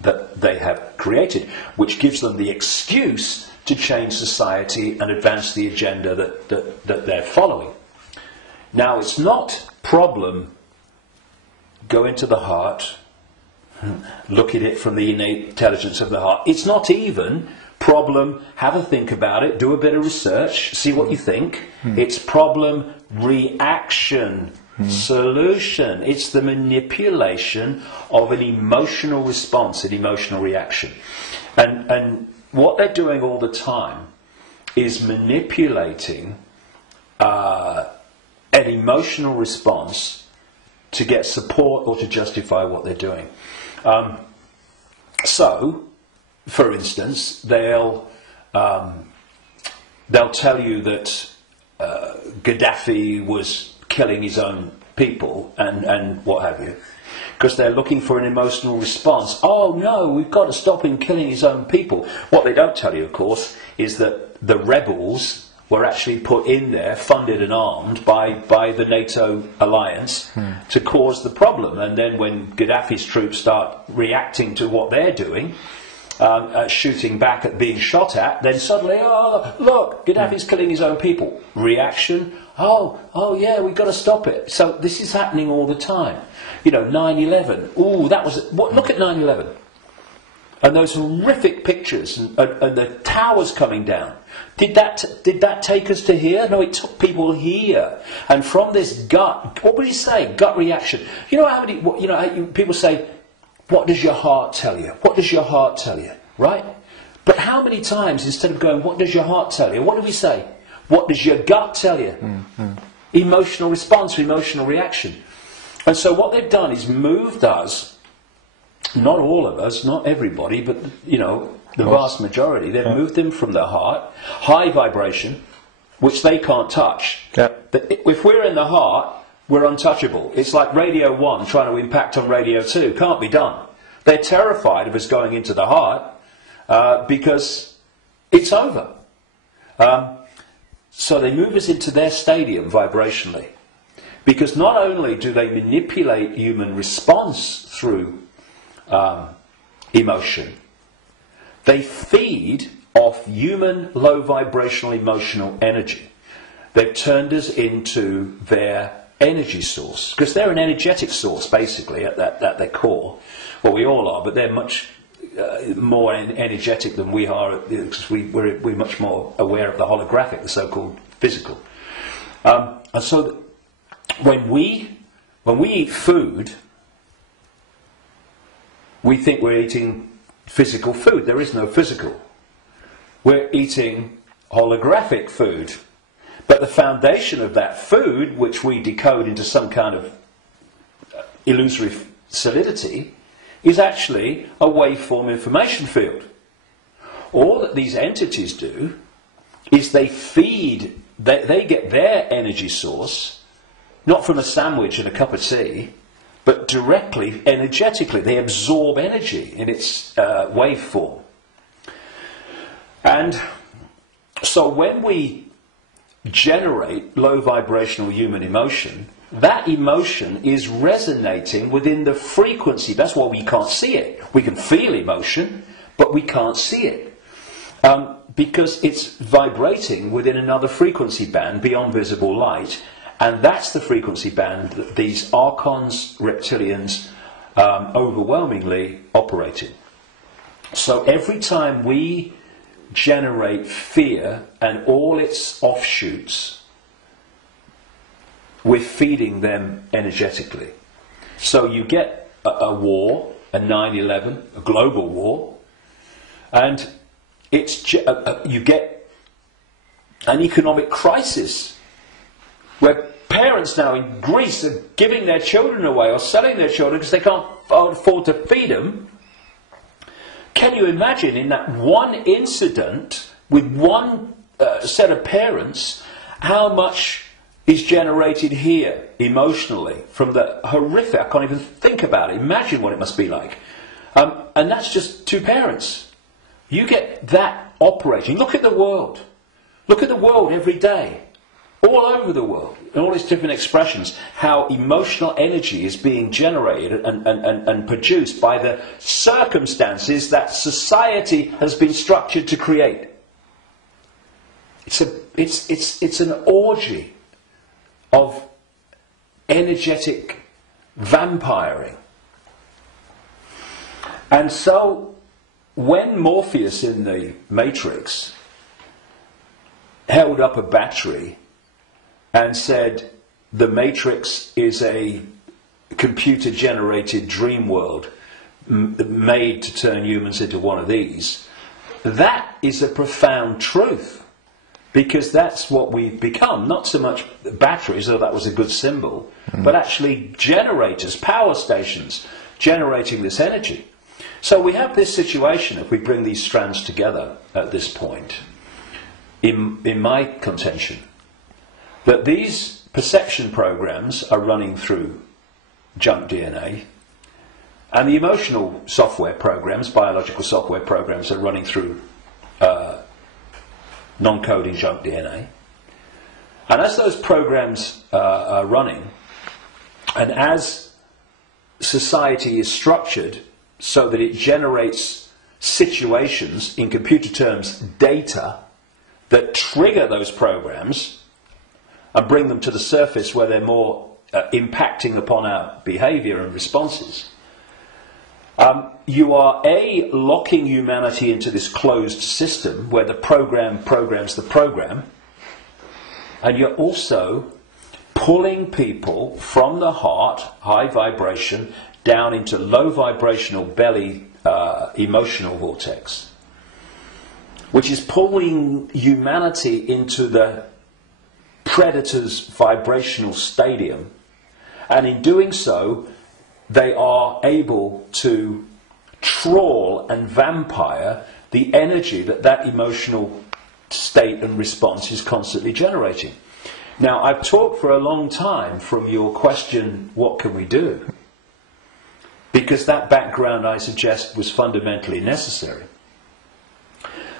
that they have created, which gives them the excuse to change society and advance the agenda that they're following. Now, it's not problem, go into the heart, look at it from the innate intelligence of the heart. It's not even problem, have a think about it, do a bit of research, see what you think. It's problem, reaction, solution. It's the manipulation of an emotional response, an emotional reaction. And what they're doing all the time is manipulating an emotional response to get support or to justify what they're doing. So, for instance, they'll tell you that Gaddafi was killing his own people and what have you, because they're looking for an emotional response. Oh no, we've got to stop him killing his own people. What they don't tell you, of course, is that the rebels were actually put in there, funded and armed by the NATO alliance to cause the problem. And then when Gaddafi's troops start reacting to what they're doing, shooting back at being shot at, then suddenly, oh, look, Gaddafi's killing his own people. Reaction, oh yeah, we've got to stop it. So this is happening all the time. You know, 9/11, ooh, that was, look at 9/11. And those horrific pictures and the towers coming down. Did that take us to here? No, it took people here. And from this gut, what would you say? Gut reaction. You know how many? People say, "What does your heart tell you? What does your heart tell you?" Right? But how many times, instead of going, "What does your heart tell you?" what do we say? "What does your gut tell you?" Emotional response, emotional reaction. And so what they've done is moved us. Not all of us, not everybody, but the vast majority. They've moved them from the heart, high vibration, which they can't touch. Yeah. If we're in the heart, we're untouchable. It's like Radio 1 trying to impact on Radio 2. Can't be done. They're terrified of us going into the heart because it's over. So they move us into their stadium vibrationally. Because not only do they manipulate human response through emotion, they feed off human low vibrational emotional energy. They've turned us into their energy source, because they're an energetic source basically at their core. Well, we all are, but they're much more energetic than we are, because we're much more aware of the holographic, the so-called physical. And so when we eat food, we think we're eating physical food. There is no physical. We're eating holographic food. But the foundation of that food, which we decode into some kind of illusory solidity, is actually a waveform information field. All that these entities do is they feed, they get their energy source, not from a sandwich and a cup of tea, but directly, energetically. They absorb energy in its waveform. And so when we generate low vibrational human emotion, that emotion is resonating within the frequency. That's why we can't see it. We can feel emotion, but we can't see it. Because it's vibrating within another frequency band beyond visible light. And that's the frequency band that these archons, reptilians, overwhelmingly operate in. So every time we generate fear and all its offshoots, we're feeding them energetically. So you get a war, a 9/11, a global war, and you get an economic crisis where parents now in Greece are giving their children away or selling their children because they can't afford to feed them. Can you imagine in that one incident with one set of parents how much is generated here emotionally from the horrific? I can't even think about it. Imagine what it must be like. And that's just two parents. You get that operating. Look at the world. Look at the world every day. All over the world, in all its different expressions, how emotional energy is being generated and produced by the circumstances that society has been structured to create. It's an orgy of energetic vampiring. And so, when Morpheus in the Matrix held up a battery and said, the Matrix is a computer-generated dream world made to turn humans into one of these, that is a profound truth. Because that's what we've become. Not so much batteries, though that was a good symbol, but actually generators, power stations, generating this energy. So we have this situation, if we bring these strands together at this point, in my contention, that these perception programs are running through junk DNA, and the emotional software programs, biological software programs, are running through non-coding junk DNA. And as those programs are running, and as society is structured so that it generates situations, in computer terms, data, that trigger those programs and bring them to the surface where they're more impacting upon our behavior and responses, you are locking humanity into this closed system where the program programs the program, and you're also pulling people from the heart, high vibration, down into low vibrational belly emotional vortex, which is pulling humanity into the predator's vibrational stadium, and in doing so they are able to trawl and vampire the energy that emotional state and response is constantly generating. Now, I've talked for a long time from your question, what can we do? Because that background, I suggest, was fundamentally necessary.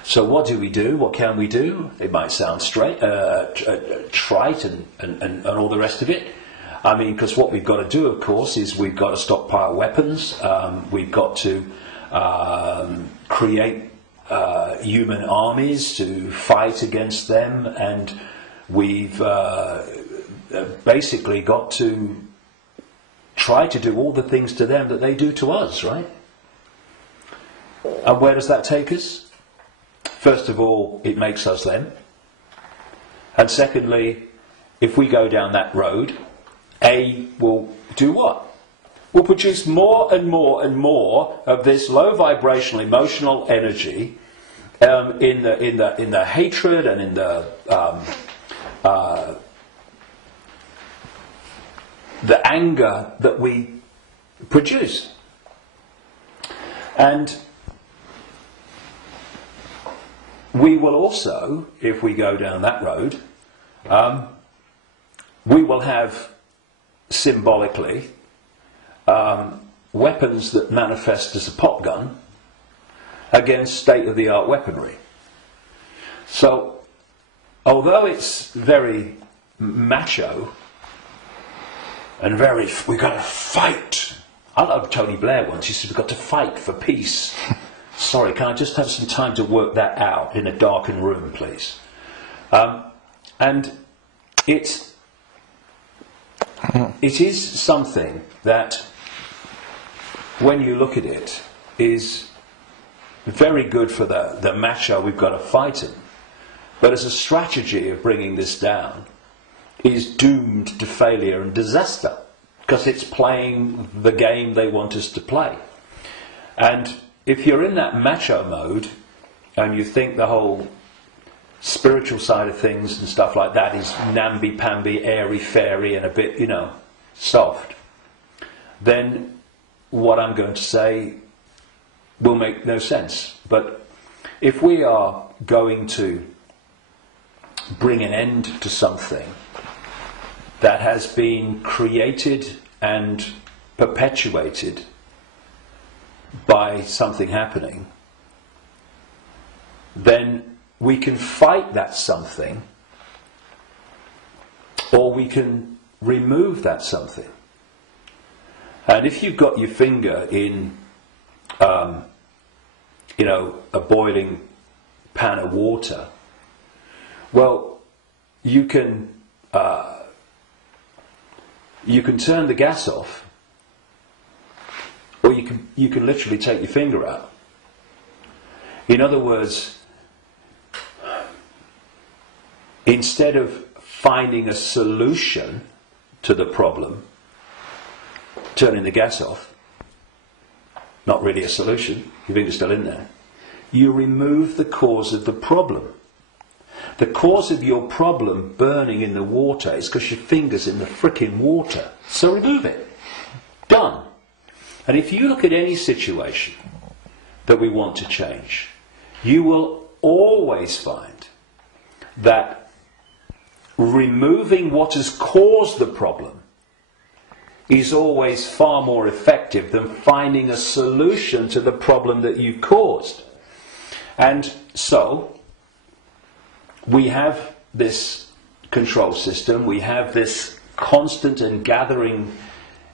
So what do we do? What can we do? It might sound trite and all the rest of it. I mean, because what we've got to do, of course, is we've got to stockpile weapons. We've got to create human armies to fight against them, and we've basically got to try to do all the things to them that they do to us, right? And where does that take us? First of all, it makes us them. And secondly, if we go down that road, will do what? Will produce more and more and more of this low vibrational emotional energy in the hatred and in the anger that we produce. And we will also, if we go down that road, we will have symbolically weapons that manifest as a pop gun against state-of-the-art weaponry. So, although it's very macho and very, we've got to fight. I love Tony Blair once. He said, we've got to fight for peace. Sorry, can I just have some time to work that out in a darkened room, please? And it is something that, when you look at it, is very good for the macho we've got to fight him. But as a strategy of bringing this down, is doomed to failure and disaster. because it's playing the game they want us to play. And if you're in that macho mode and you think the whole spiritual side of things and stuff like that is namby-pamby, airy-fairy and a bit, soft, then what I'm going to say will make no sense. But if we are going to bring an end to something that has been created and perpetuated by something happening, then we can fight that something, or we can remove that something. And if you've got your finger in, a boiling pan of water, well, you can turn the gas off, or you can literally take your finger out. In other words, instead of finding a solution to the problem, turning the gas off, not really a solution, your finger's still in there, you remove the cause of the problem. The cause of your problem burning in the water is because your finger's in the frickin' water. So remove it. Done. And if you look at any situation that we want to change, you will always find that removing what has caused the problem is always far more effective than finding a solution to the problem that you've caused. And so, we have this control system, we have this constant and gathering,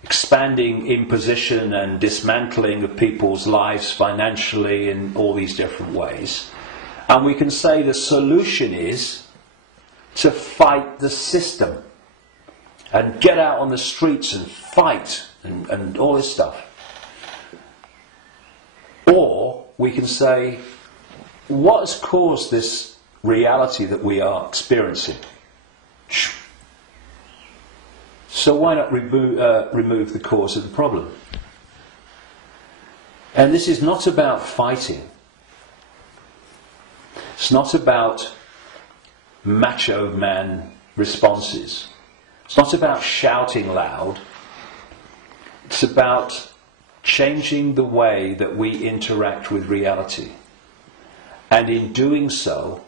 expanding imposition and dismantling of people's lives financially in all these different ways. And we can say the solution is to fight the system and get out on the streets and fight and all this stuff. Or we can say, what has caused this reality that we are experiencing? So why not remove the cause of the problem? And this is not about fighting. It's not about macho man responses. It's not about shouting loud. It's about changing the way that we interact with reality. And in doing so,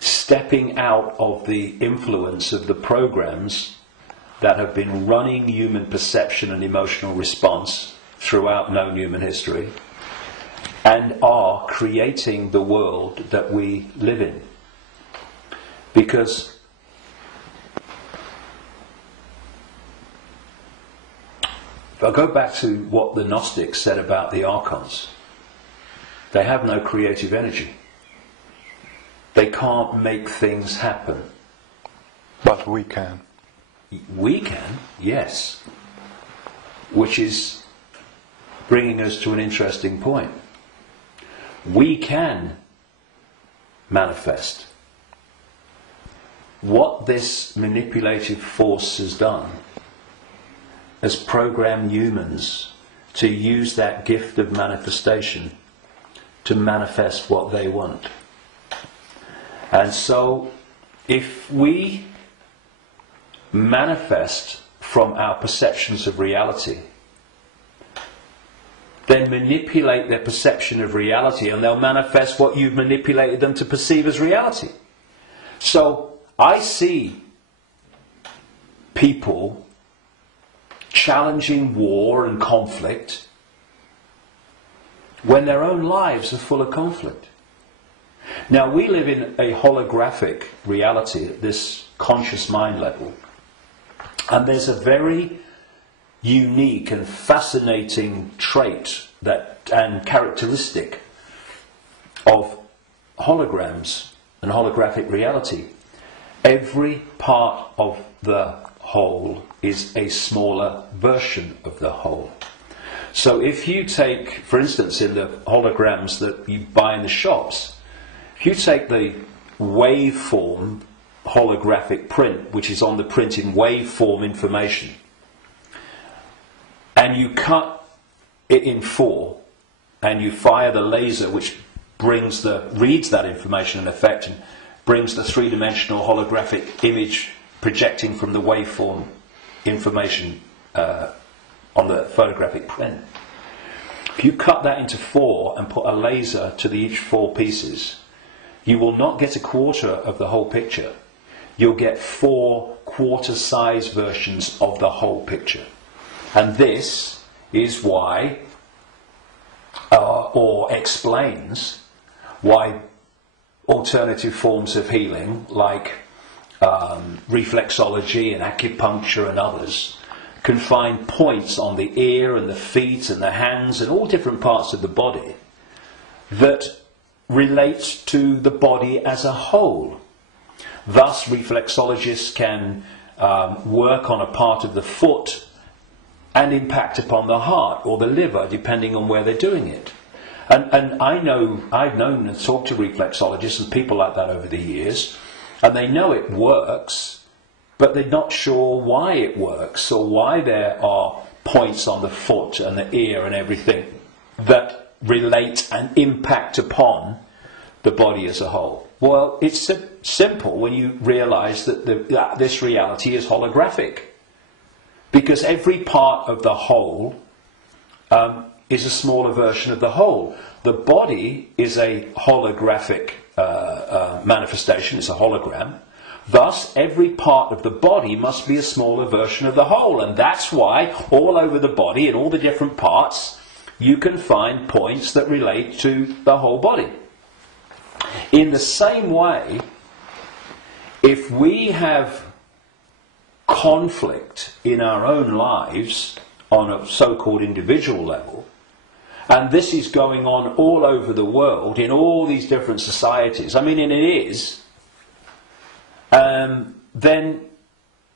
stepping out of the influence of the programs that have been running human perception and emotional response throughout known human history, and are creating the world that we live in. Because if I go back to what the Gnostics said about the archons, they have no creative energy. They can't make things happen. But we can. We can, yes. Which is bringing us to an interesting point. We can manifest. What this manipulative force has done has programmed humans to use that gift of manifestation to manifest what they want. And so, if we manifest from our perceptions of reality, then manipulate their perception of reality, and they'll manifest what you've manipulated them to perceive as reality. So, I see people challenging war and conflict when their own lives are full of conflict. Now, we live in a holographic reality at this conscious mind level, and there's a very unique and fascinating trait and characteristic of holograms and holographic reality. Every part of the whole is a smaller version of the whole. So if you take, for instance, in the holograms that you buy in the shops, if you take the waveform holographic print, which is on the print in waveform information, and you cut it in four, and you fire the laser, which reads that information in effect, and brings the three-dimensional holographic image projecting from the waveform information on the photographic print. If you cut that into four and put a laser to each four pieces, you will not get a quarter of the whole picture. You'll get 4 quarter-size versions of the whole picture. And this is why, or explains why alternative forms of healing, like reflexology and acupuncture and others, can find points on the ear and the feet and the hands and all different parts of the body that relate to the body as a whole. Thus, reflexologists can work on a part of the foot and impact upon the heart or the liver, depending on where they're doing it. And I've known and talked to reflexologists and people like that over the years, and they know it works, but they're not sure why it works or why there are points on the foot and the ear and everything that relate and impact upon the body as a whole. Well, it's simple when you realise that this reality is holographic, because every part of the whole is a smaller version of the whole. The body is a holographic manifestation, it's a hologram. Thus, every part of the body must be a smaller version of the whole, and that's why all over the body, in all the different parts, you can find points that relate to the whole body. In the same way, if we have conflict in our own lives on a so-called individual level, and this is going on all over the world in all these different societies, and it is, then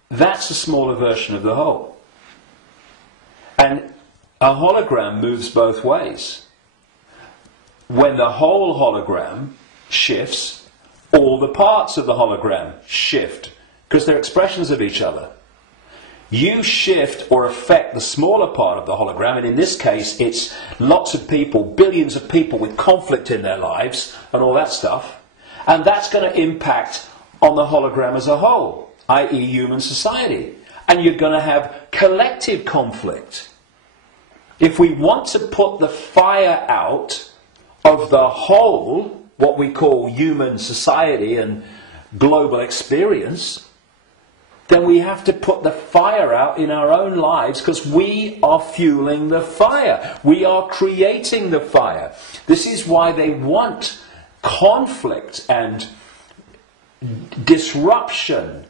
that's a smaller version of the whole. And a hologram moves both ways. When the whole hologram shifts, all the parts of the hologram shift, because they're expressions of each other. You shift or affect the smaller part of the hologram, and in this case it's lots of people, billions of people with conflict in their lives and all that stuff, and that's going to impact on the hologram as a whole, i.e. human society. And you're going to have collective conflict. If we want to put the fire out of the whole, what we call human society and global experience, then we have to put the fire out in our own lives, because we are fueling the fire. We are creating the fire. This is why they want conflict and disruption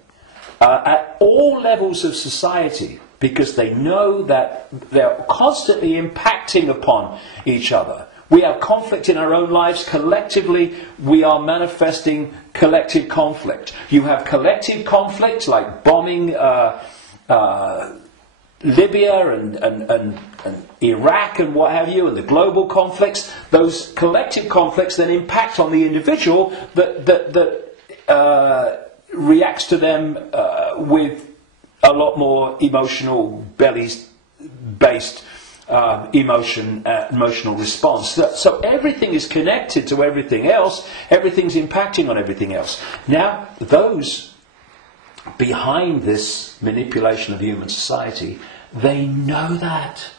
at all levels of society, because they know that they're constantly impacting upon each other. We have conflict in our own lives. Collectively, we are manifesting collective conflict. You have collective conflict like bombing Libya and Iraq and what have you, and the global conflicts. Those collective conflicts then impact on the individual that reacts to them with a lot more emotional, belly-based emotional response. So everything is connected to everything else. Everything's impacting on everything else. Now, those behind this manipulation of human society, they know that.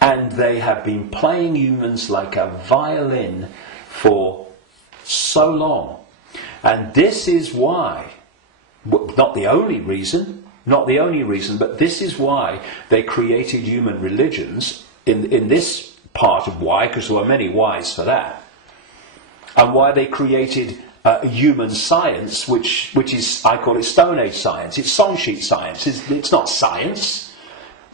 And they have been playing humans like a violin for so long. And this is why, not the only reason, but this is why they created human religions in this part of why, because there were many whys for that, and why they created human science, which is, I call it Stone Age science. It's song sheet science. It's not science.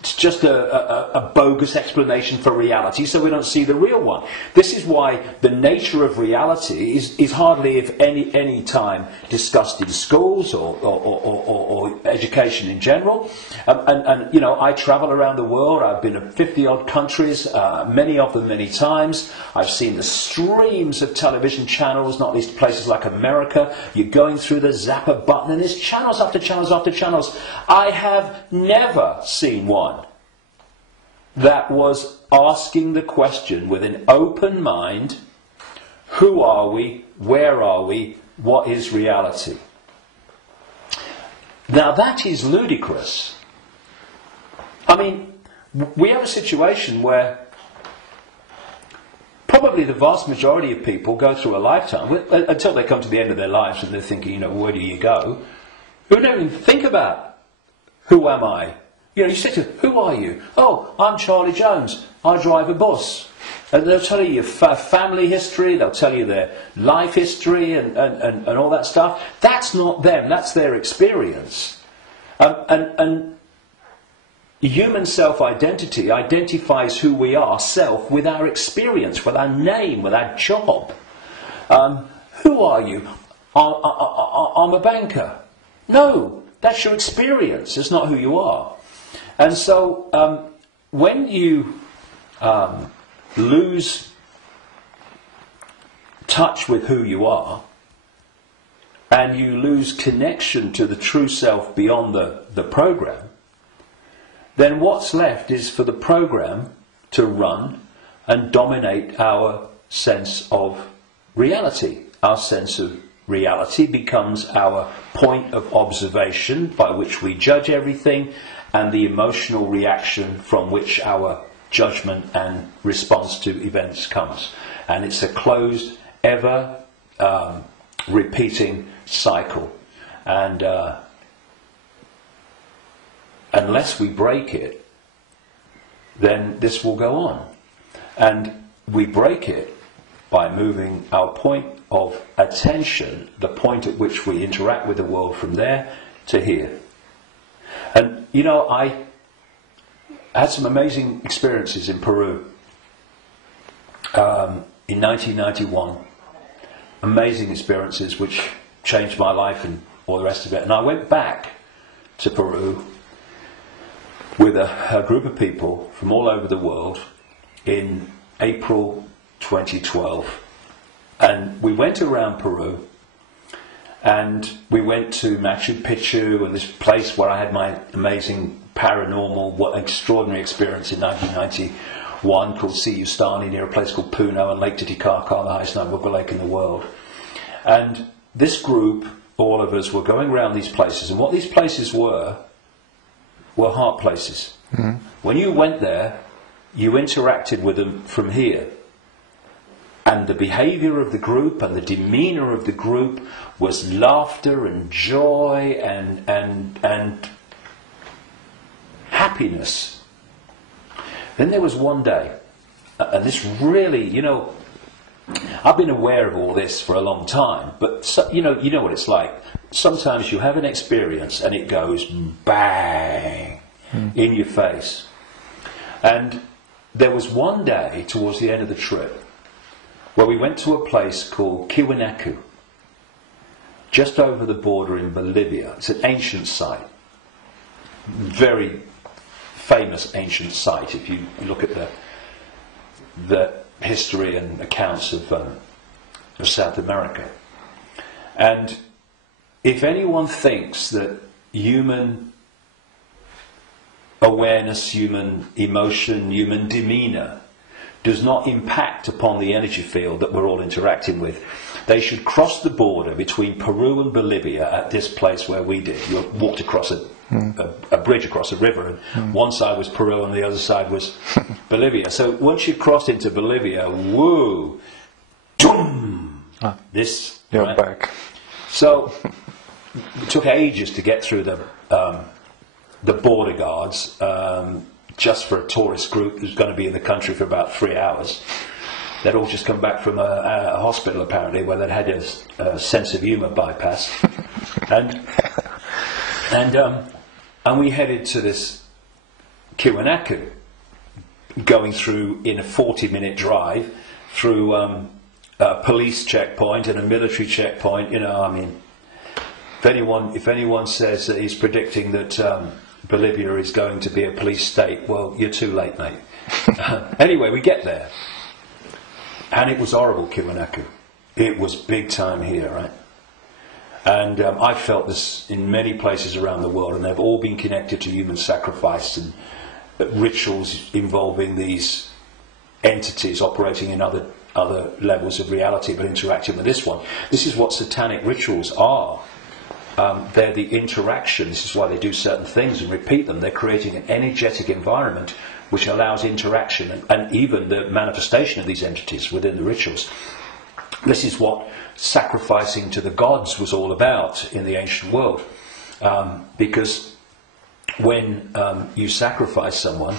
it's just a bogus explanation for reality, so we don't see the real one. This is why the nature of reality is hardly, if any time, discussed in schools or education in general. And you know, I travel around the world. I've been to 50-odd countries, many of them many times. I've seen the streams of television channels, not least places like America. You're going through the zapper button, and there's channels after channels after channels. I have never seen one that was asking the question with an open mind: who are we? Where are we? What is reality? Now that is ludicrous. I mean, we have a situation where probably the vast majority of people go through a lifetime, until they come to the end of their lives and they're thinking, you know, where do you go? Who don't even think about, who am I? You know, you say to them, who are you? Oh, I'm Charlie Jones. I drive a bus. And they'll tell you your family history, they'll tell you their life history and all that stuff. That's not them, that's their experience. And human self-identity identifies who we are, self, with our experience, with our name, with our job. Who are you? I'm a banker. No, that's your experience, it's not who you are. And so when you lose touch with who you are, and you lose connection to the true self beyond the program, then what's left is for the program to run and dominate our sense of reality. Our sense of reality becomes our point of observation by which we judge everything, and the emotional reaction from which our judgment and response to events comes. And it's a closed, ever repeating cycle. And unless we break it, then this will go on. And we break it by moving our point of attention, the point at which we interact with the world, from there to here. And you know, I had some amazing experiences in Peru in 1991. Amazing experiences which changed my life and all the rest of it. And I went back to Peru with a group of people from all over the world in April 2012. And we went around Peru, and we went to Machu Picchu, and this place where I had my amazing paranormal, what extraordinary experience in 1991 called Siyustani, near a place called Puno, and Lake Titicaca, the highest navigable lake in the world. And this group, all of us, were going around these places, and what these places were heart places. Mm-hmm. When you went there, you interacted with them from here. And the behaviour of the group and the demeanour of the group was laughter and joy and happiness. Then there was one day, and this really, you know, I've been aware of all this for a long time, but you know what it's like. Sometimes you have an experience and it goes bang in your face. And there was one day towards the end of the trip where we went to a place called Kiwanaku, just over the border in Bolivia. It's an ancient site, very famous ancient site if you look at the history and accounts of South America. And if anyone thinks that human awareness, human emotion, human demeanour does not impact upon the energy field that we're all interacting with, they should cross the border between Peru and Bolivia at this place where we did. You walked across a bridge across a river, and one side was Peru and the other side was Bolivia. So once you crossed into Bolivia, woo, doom, this, you're right? back. So it took ages to get through the border guards, just for a tourist group who's going to be in the country for about 3 hours. They'd all just come back from a hospital, apparently, where they'd had a sense of humour bypass. And we headed to this Icke, going through in a 40-minute drive through a police checkpoint and a military checkpoint. You know, I mean, if anyone says that he's predicting that Bolivia is going to be a police state, well, you're too late, mate. Anyway, we get there, and it was horrible, Icke. It was big time here, right? And I felt this in many places around the world, and they've all been connected to human sacrifice and rituals involving these entities operating in other levels of reality, but interacting with this one. This is what satanic rituals are. They're the interaction. This is why they do certain things and repeat them. They're creating an energetic environment which allows interaction and even the manifestation of these entities within the rituals. This is what sacrificing to the gods was all about in the ancient world. Because when you sacrifice someone,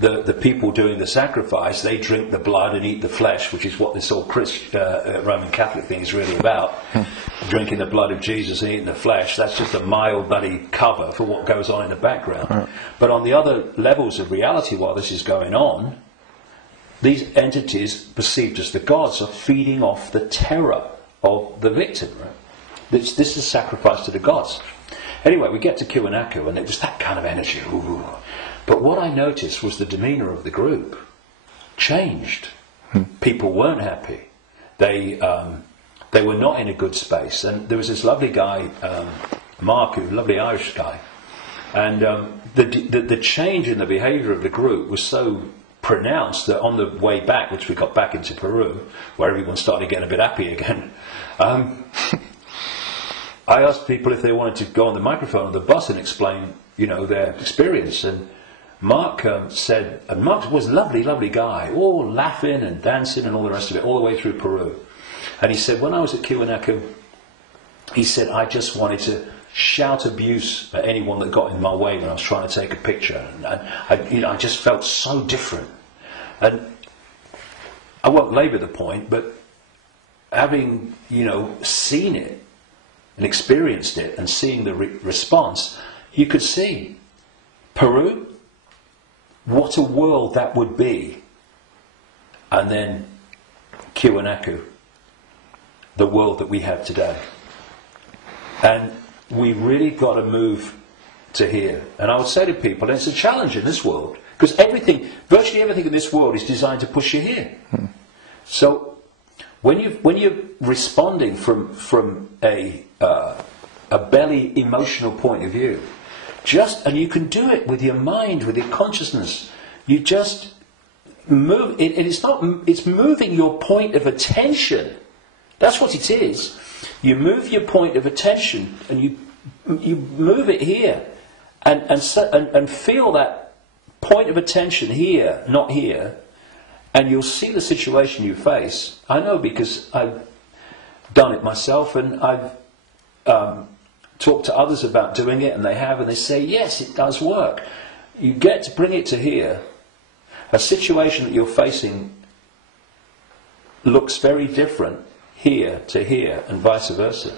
the people doing the sacrifice, they drink the blood and eat the flesh, which is what this whole Roman Catholic thing is really about. Drinking the blood of Jesus and eating the flesh, that's just a mild bloody cover for what goes on in the background. But on the other levels of reality, while this is going on, these entities, perceived as the gods, are feeding off the terror of the victim. Right? This is sacrifice to the gods. Anyway, we get to Icke, and it was that kind of energy. Ooh. But what I noticed was the demeanour of the group changed. People weren't happy. They were not in a good space. And there was this lovely guy, Mark, a lovely Irish guy, and the change in the behaviour of the group was so pronounced that on the way back, which we got back into Peru, where everyone started getting a bit happy again, I asked people if they wanted to go on the microphone on the bus and explain, you know, their experience. And Mark said, and Mark was a lovely, lovely guy, all laughing and dancing and all the rest of it, all the way through Peru. And he said, when I was at Icke, he said, I just wanted to shout abuse at anyone that got in my way when I was trying to take a picture. And I just felt so different. And I won't labour the point, but having, seen it and experienced it and seeing the response, you could see Peru, what a world that would be. And then Icke, the world that we have today. And we really got to move to here. And I would say to people, and it's a challenge in this world, because virtually everything in this world is designed to push you here. So when you're responding from a belly emotional point of view, and you can do it with your mind, with your consciousness, you just move. It's moving your point of attention. That's what it is. You move your point of attention, and you move it here, and feel that point of attention here, not here, and you'll see the situation you face. I know because I've done it myself, and I've talked to others about doing it, and they say, yes, it does work. You get to bring it to here. A situation that you're facing looks very different here to here, and vice versa.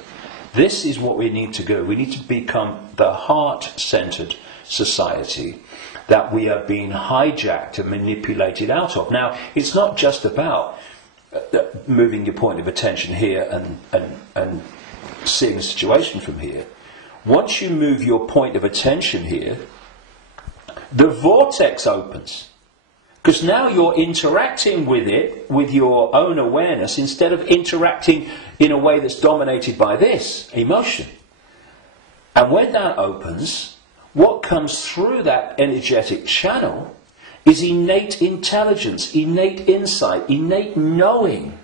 This is what we need to do. We need to become the heart-centered society that we are being hijacked and manipulated out of. Now, it's not just about moving your point of attention here and seeing the situation from here. Once you move your point of attention here, the vortex opens. Because now you're interacting with it with your own awareness instead of interacting in a way that's dominated by this emotion. And when that opens, what comes through that energetic channel is innate intelligence, innate insight, innate knowing.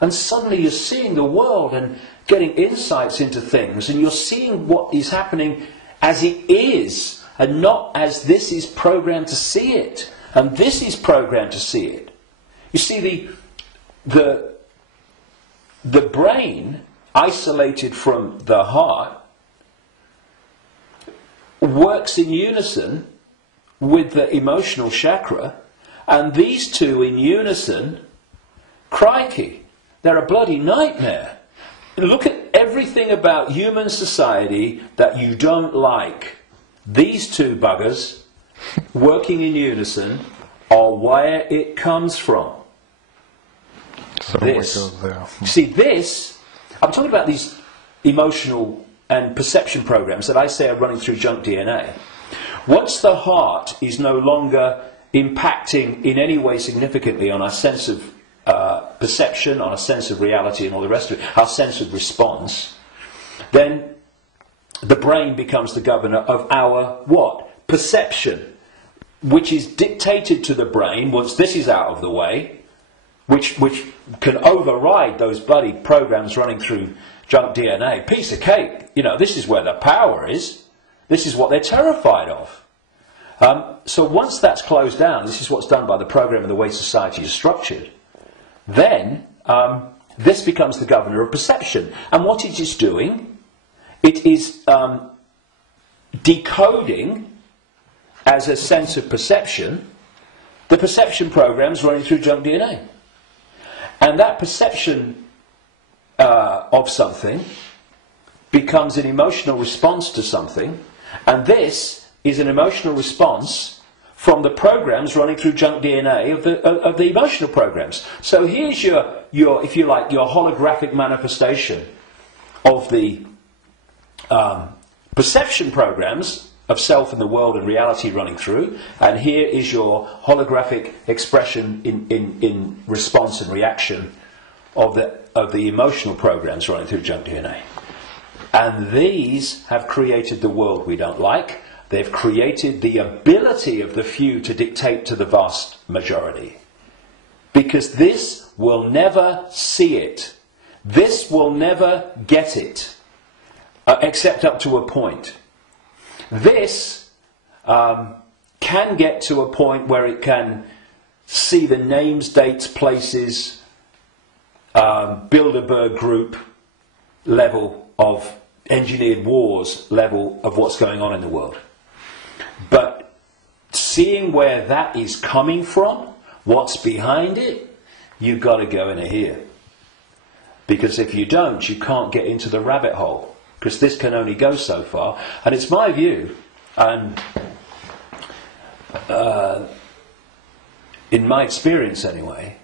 And suddenly you're seeing the world and getting insights into things, and you're seeing what is happening as it is, and not as this is programmed to see it. And this is programmed to see it. You see, the brain, isolated from the heart, works in unison with the emotional chakra, and these two in unison, crikey, they're a bloody nightmare. Look at everything about human society that you don't like. These two buggers working in unison are where it comes from. So This. we go there. See, this, I'm talking about these emotional and perception programs that I say are running through junk DNA. Once the heart is no longer impacting in any way significantly on our sense of perception, on our sense of reality and all the rest of it, our sense of response, then the brain becomes the governor of our what? Perception, which is dictated to the brain once this is out of the way, which can override those bloody programs running through junk DNA. Piece of cake. You know, this is where the power is. This is what they're terrified of. So once that's closed down, this is what's done by the program and the way society is structured, then this becomes the governor of perception. And what it is doing, it is decoding as a sense of perception the perception programs running through junk DNA. And that perception of something becomes an emotional response to something, and this is an emotional response from the programs running through junk DNA of the emotional programs. So here's your, if you like, your holographic manifestation of the perception programs of self and the world and reality running through, and here is your holographic expression in response and reaction of the emotional programs running through junk DNA. And these have created the world we don't like. They've created the ability of the few to dictate to the vast majority. Because this will never see it. This will never get it. Except up to a point. This can get to a point where it can see the names, dates, places, Bilderberg group level of engineered wars level of what's going on in the world. But seeing where that is coming from, what's behind it, you've got to go in here. Because if you don't, you can't get into the rabbit hole. Because this can only go so far. And it's my view, and in my experience anyway,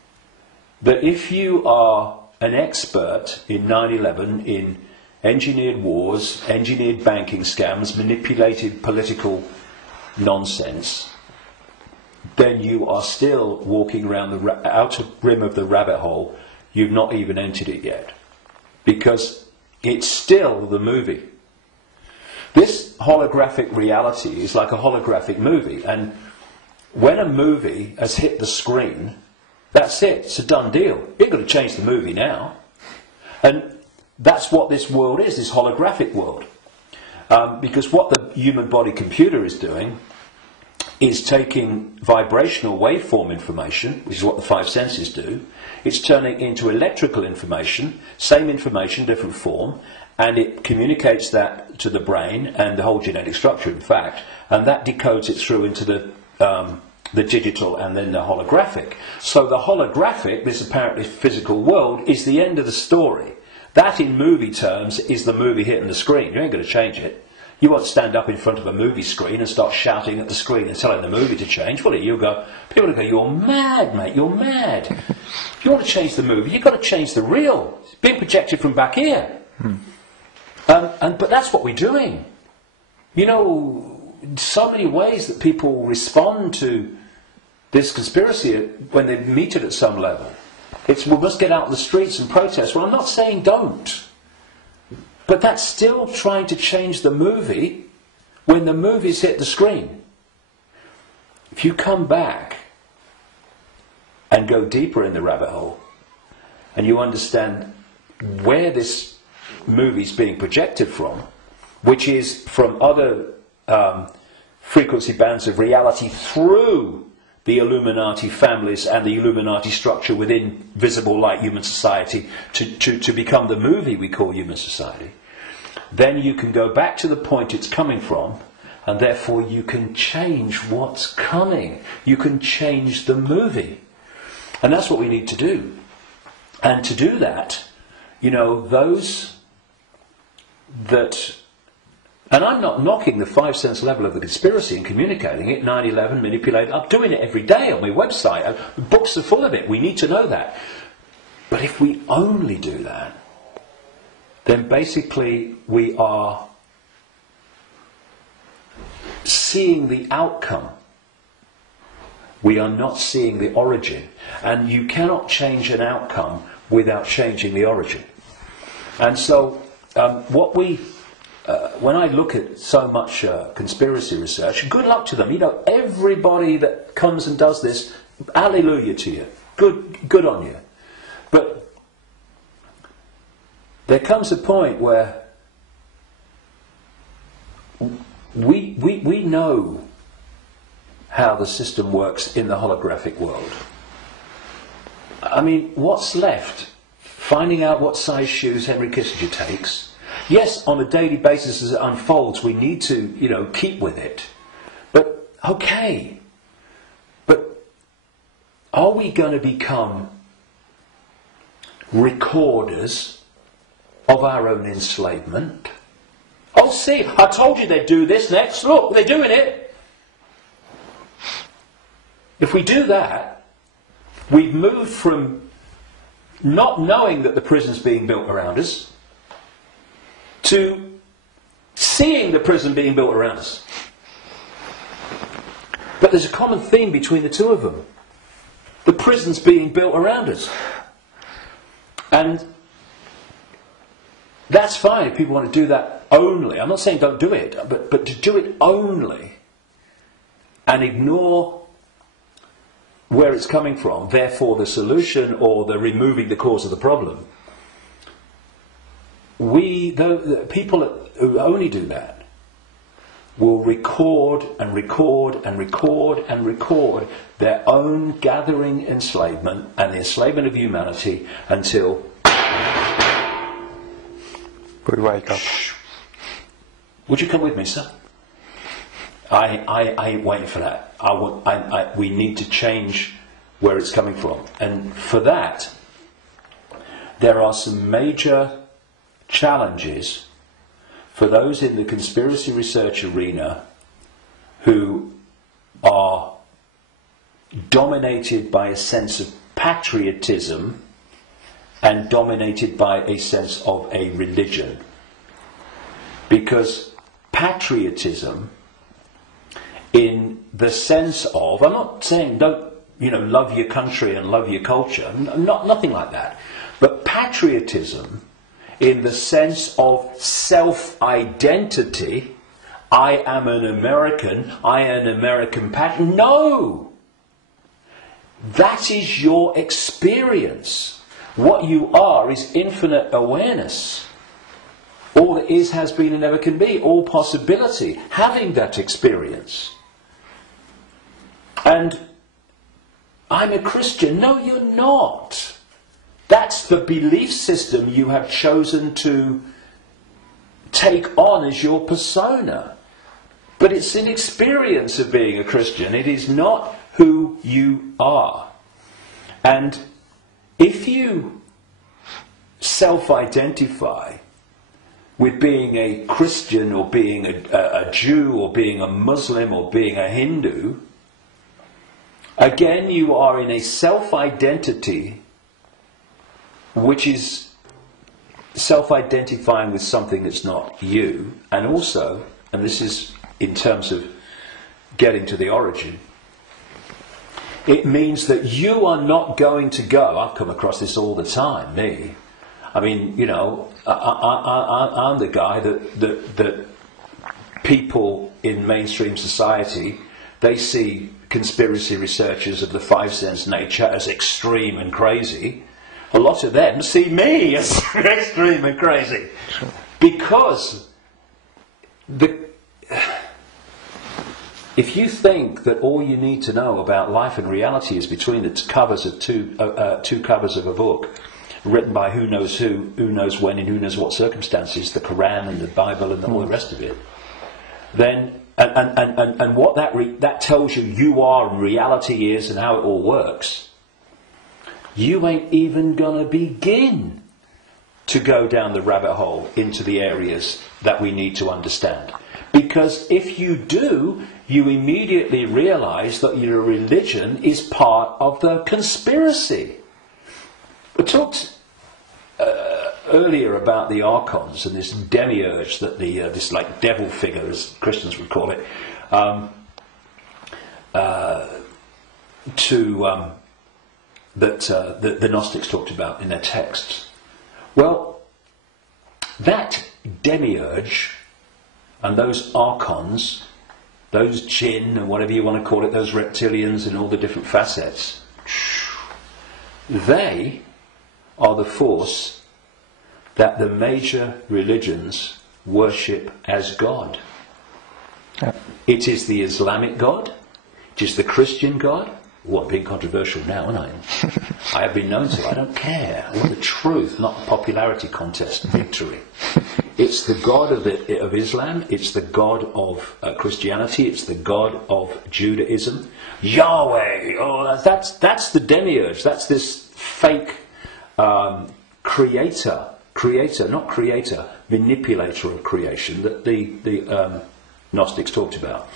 that if you are an expert in 9/11, in engineered wars, engineered banking scams, manipulated political nonsense, then you are still walking around the outer rim of the rabbit hole. You've not even entered it yet. Because it's still the movie. This holographic reality is like a holographic movie. And when a movie has hit the screen, that's it. It's a done deal. You've got to change the movie now. And that's what this world is, this holographic world. Because what the human body computer is doing is taking vibrational waveform information, which is what the five senses do. It's turning it into electrical information, same information, different form, and it communicates that to the brain and the whole genetic structure, in fact, and that decodes it through into the digital and then the holographic. So the holographic, this apparently physical world, is the end of the story. That, in movie terms, is the movie hitting the screen. You ain't going to change it. You won't stand up in front of a movie screen and start shouting at the screen and telling the movie to change, will you? People will go, you're mad, mate, you're mad. If you want to change the movie, you've got to change the reel. It's being projected from back here. But that's what we're doing. You know, so many ways that people respond to this conspiracy when they meet it at some level. It's, we must get out in the streets and protest. Well, I'm not saying don't. But that's still trying to change the movie when the movie's hit the screen. If you come back and go deeper in the rabbit hole, and you understand where this movie's being projected from, which is from other frequency bands of reality through the Illuminati families and the Illuminati structure within visible light human society to become the movie we call human society, then you can go back to the point it's coming from, and therefore you can change what's coming. You can change the movie. And that's what we need to do. And to do that, you know, those that And I'm not knocking the 5 sense level of the conspiracy and communicating it, 9/11, manipulating. I'm doing it every day on my website. Books are full of it. We need to know that. But if we only do that, then basically we are seeing the outcome. We are not seeing the origin. And you cannot change an outcome without changing the origin. And so when I look at so much conspiracy research, good luck to them. You know, everybody that comes and does this, hallelujah to you. Good on you. But there comes a point where we know how the system works in the holographic world. I mean, what's left? Finding out what size shoes Henry Kissinger takes. Yes, on a daily basis as it unfolds, we need to, you know, keep with it. But, okay. But are we going to become recorders of our own enslavement? Oh, see, I told you they'd do this next. Look, they're doing it. If we do that, we've moved from not knowing that the prison's being built around us to seeing the prison being built around us. But there's a common theme between the two of them. The prison's being built around us. And that's fine if people want to do that only. I'm not saying don't do it, but to do it only and ignore where it's coming from, therefore the solution or the removing the cause of the problem. The people who only do that will record and record and record and record their own gathering enslavement and the enslavement of humanity until we wake up. Would you come with me, sir? I ain't waiting for that. We need to change where it's coming from. And for that, there are some major challenges for those in the conspiracy research arena who are dominated by a sense of patriotism and dominated by a sense of a religion. Because patriotism, in the sense of, I'm not saying don't, love your country and love your culture, nothing like that. But patriotism, in the sense of self-identity, I am an American, I am an American patriot. No! That is your experience. What you are is infinite awareness. All that is, has been, and never can be. All possibility. Having that experience. And I'm a Christian. No, you're not. That's the belief system you have chosen to take on as your persona. But it's an experience of being a Christian. It is not who you are. And if you self-identify with being a Christian or being a Jew or being a Muslim or being a Hindu, again you are in a self-identity which is self-identifying with something that's not you. And also, and this is in terms of getting to the origin, it means that you are not going to go. I've come across this all the time, me. I mean, I'm the guy that people in mainstream society, they see conspiracy researchers of the 5 sense nature as extreme and crazy. A lot of them see me as extreme and crazy. Because if you think that all you need to know about life and reality is between the covers of two covers of a book, written by who knows when, in who knows what circumstances, the Quran and the Bible and all the rest of it, then and what that tells you are and reality is and how it all works, you ain't even gonna begin to go down the rabbit hole into the areas that we need to understand. Because if you do, you immediately realize that your religion is part of the conspiracy. We talked earlier about the archons and this demiurge, that this like devil figure, as Christians would call it, that the Gnostics talked about in their texts. Well, that demiurge and those archons, those jinn and whatever you want to call it, those reptilians and all the different facets, they are the force that the major religions worship as God. Yeah. It is the Islamic God, it is the Christian God. Oh, I'm being controversial now, aren't I? I have been known to. I don't care. I want the truth, not the popularity contest victory. It's the God of Islam. It's the God of Christianity. It's the God of Judaism. Yahweh. Oh, that's the demiurge. That's this fake creator, manipulator of creation that the Gnostics talked about.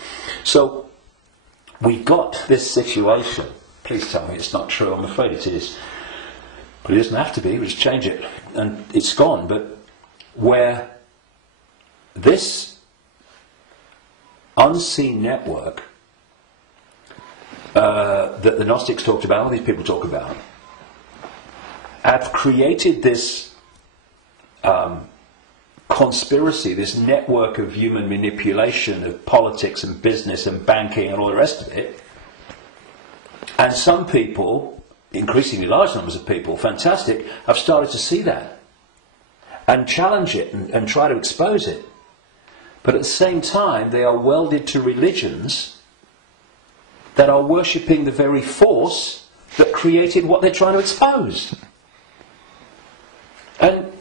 So we've got this situation. Please tell me it's not true. I'm afraid it is. But it doesn't have to be. We just change it. And it's gone. But where this unseen network that the Gnostics talked about, all these people talk about, have created this conspiracy, this network of human manipulation of politics and business and banking and all the rest of it. And some people, increasingly large numbers of people, fantastic, have started to see that and challenge it and try to expose it. But at the same time, they are welded to religions that are worshipping the very force that created what they're trying to expose. And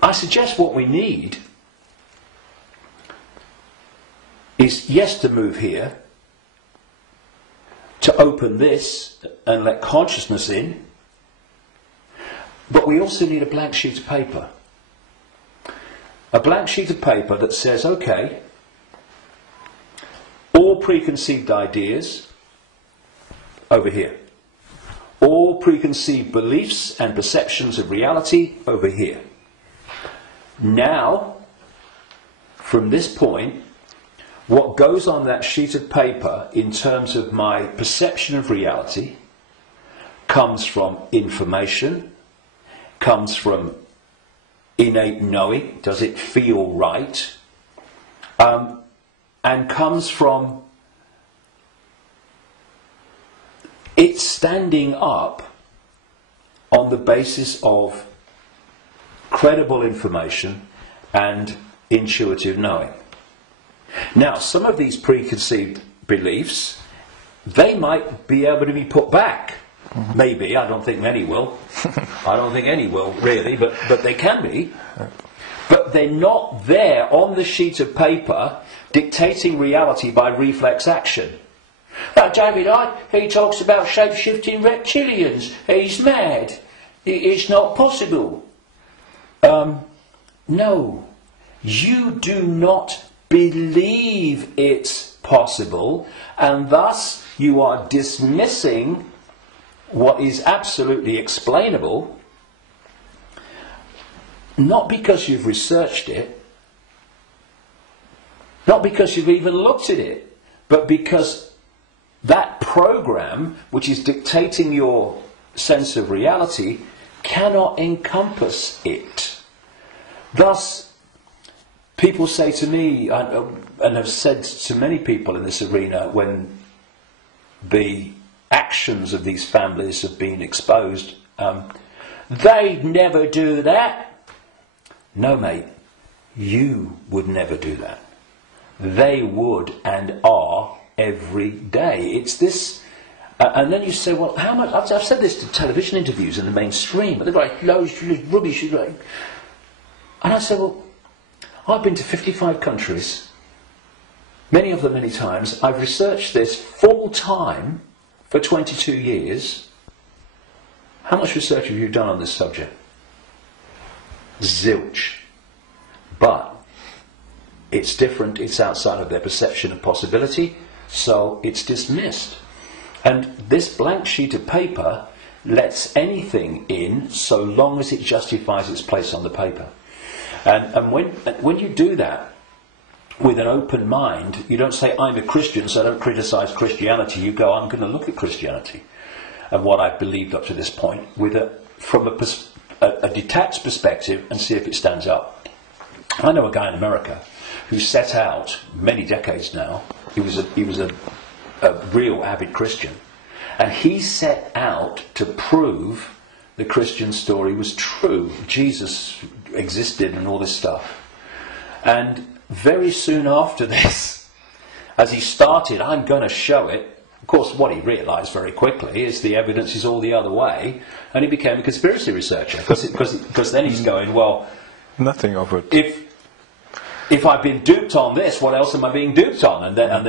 I suggest what we need is, yes, to move here, to open this and let consciousness in, but we also need a blank sheet of paper. A blank sheet of paper that says, okay, all preconceived ideas over here. All preconceived beliefs and perceptions of reality over here. Now, from this point, what goes on that sheet of paper in terms of my perception of reality comes from information, comes from innate knowing, does it feel right, and comes from it standing up on the basis of credible information and intuitive knowing. Now, some of these preconceived beliefs, they might be able to be put back. Mm-hmm. Maybe. I don't think many will. I don't think any will, really, but they can be. But they're not there on the sheet of paper dictating reality by reflex action. David Icke, he talks about shape-shifting reptilians. He's mad. It's not possible. No, you do not believe it's possible, and thus you are dismissing what is absolutely explainable, not because you've researched it, not because you've even looked at it, but because that program, which is dictating your sense of reality, cannot encompass it. Thus, people say to me, and have said to many people in this arena, when the actions of these families have been exposed, they'd never do that. No, mate, you would never do that. They would and are every day. It's this, and then you say, well, how much? I've said this to television interviews in the mainstream, but they're like, loads of rubbish. And I say, well, I've been to 55 countries, many of them many times. I've researched this full time for 22 years. How much research have you done on this subject? Zilch. But it's different, it's outside of their perception of possibility, so it's dismissed. And this blank sheet of paper lets anything in so long as it justifies its place on the paper. And when you do that with an open mind, you don't say, I'm a Christian, so I don't criticize Christianity. You go, I'm going to look at Christianity and what I've believed up to this point from a detached perspective and see if it stands up. I know a guy in America who set out many decades now. He was a real avid Christian. And he set out to prove the Christian story was true. Jesus existed and all this stuff. And very soon after this, as he started, I'm going to show it. Of course, what he realised very quickly is the evidence is all the other way. And he became a conspiracy researcher. Because then he's going, well, nothing of it. If I've been duped on this, what else am I being duped on? And then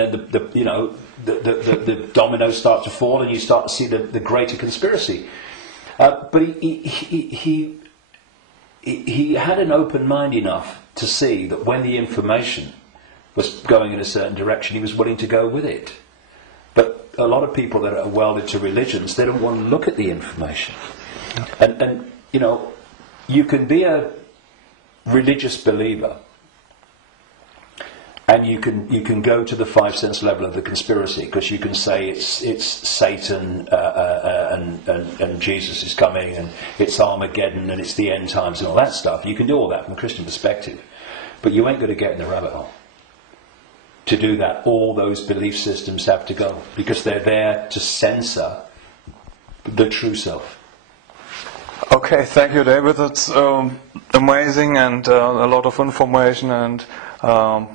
the dominoes start to fall, and you start to see the greater conspiracy. But he had an open mind enough to see that when the information was going in a certain direction, he was willing to go with it. But a lot of people that are welded to religions, they don't want to look at the information. And you can be a religious believer, and you can go to the 5 sense level of the conspiracy, because you can say it's Satan and Jesus is coming, and it's Armageddon, and it's the end times and all that stuff. You can do all that from a Christian perspective, but you ain't going to get in the rabbit hole. To do that, all those belief systems have to go, because they're there to censor the true self. Okay, thank you, David. That's amazing, and a lot of information, and a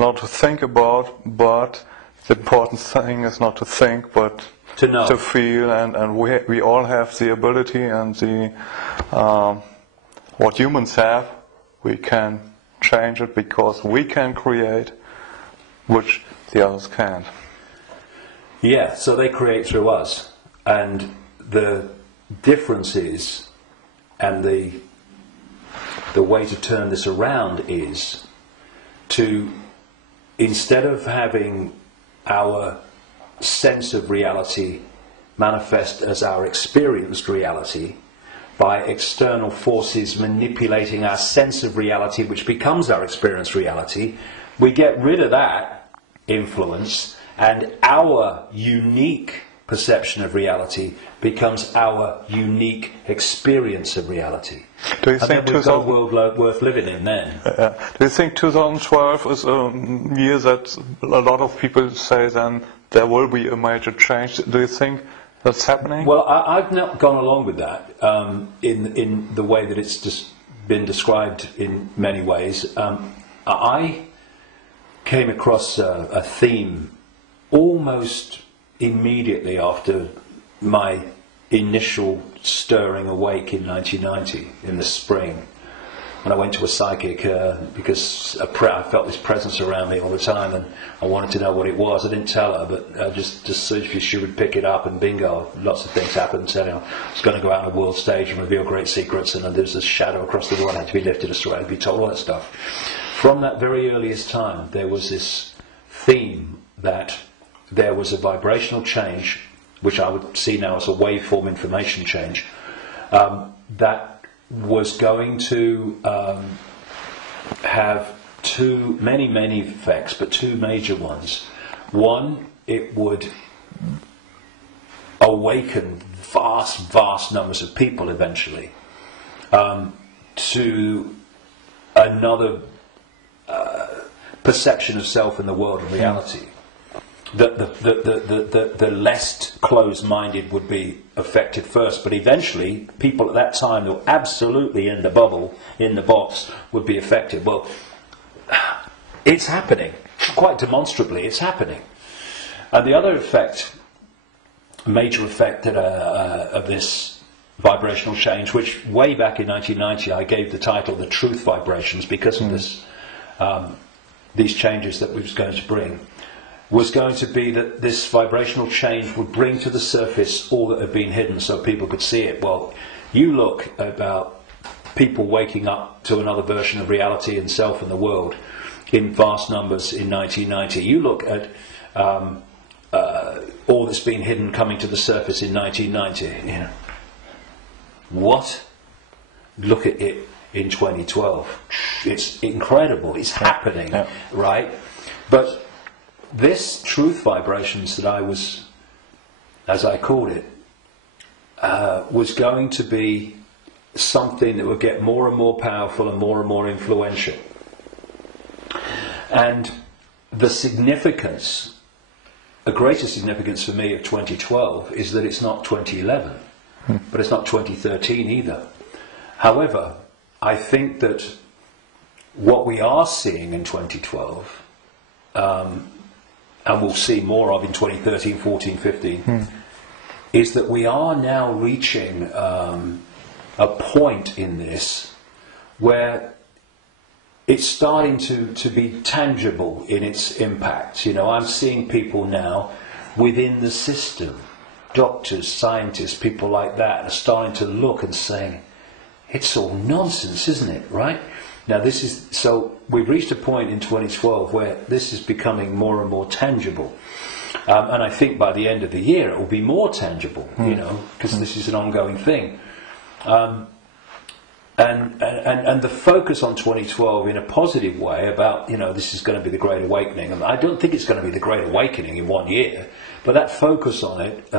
lot to think about, but the important thing is not to think, but to know, to feel, and we all have the ability and the what humans have. We can change it because we can create, which the others can't. Yeah, so they create through us, and the difference is, and the way to turn this around is to, instead of having our sense of reality manifest as our experienced reality by external forces manipulating our sense of reality, which becomes our experienced reality, we get rid of that influence, and our unique perception of reality becomes our unique experience of reality. Do you think we've got a world worth living in then? Do you think 2012 is a year that a lot of people say then there will be a major change? Do you think that's happening? Well, I've not gone along with that in the way that it's just been described in many ways. I came across a theme almost immediately after my initial stirring awake in 1990, in the spring, when I went to a psychic because I felt this presence around me all the time, and I wanted to know what it was. I didn't tell her, but just she would pick it up, and bingo, lots of things happened. So, I was going to go out on a world stage and reveal great secrets, and there's a shadow across the world, had to be lifted astray, and be told all that stuff. From that very earliest time, there was this theme that there was a vibrational change, which I would see now as a waveform information change, that was going to have many effects, but two major ones. One, it would awaken vast numbers of people eventually to another perception of self in the world and reality. The less closed-minded would be affected first, but eventually people at that time who were absolutely in the bubble, in the box, would be affected. Well, it's happening. Quite demonstrably, it's happening. And the other effect, major effect of this vibrational change, which way back in 1990 I gave the title The Truth Vibrations because of this, these changes that we was going to bring, was going to be that this vibrational change would bring to the surface all that had been hidden so people could see it. Well, you look about people waking up to another version of reality and self and the world in vast numbers in 1990. You look at all that's been hidden coming to the surface in 1990. You know, what? Look at it in 2012. It's incredible. It's happening, right? But this truth vibrations that I was, as I called it, was going to be something that would get more and more powerful and more influential. And the significance, a greater significance for me of 2012 is that it's not 2011, but it's not 2013 either. However, I think that what we are seeing in 2012, and we'll see more of in 2013, 14, 15, is that we are now reaching a point in this where it's starting to be tangible in its impact. You know, I'm seeing people now within the system, doctors, scientists, people like that, are starting to look and saying, it's all nonsense, isn't it, right? Now so we've reached a point in 2012 where this is becoming more and more tangible. And I think by the end of the year it will be more tangible, you know, because this is an ongoing thing. And the focus on 2012 in a positive way about, you know, this is going to be the Great Awakening. And I don't think it's going to be the Great Awakening in 1 year, but that focus on it,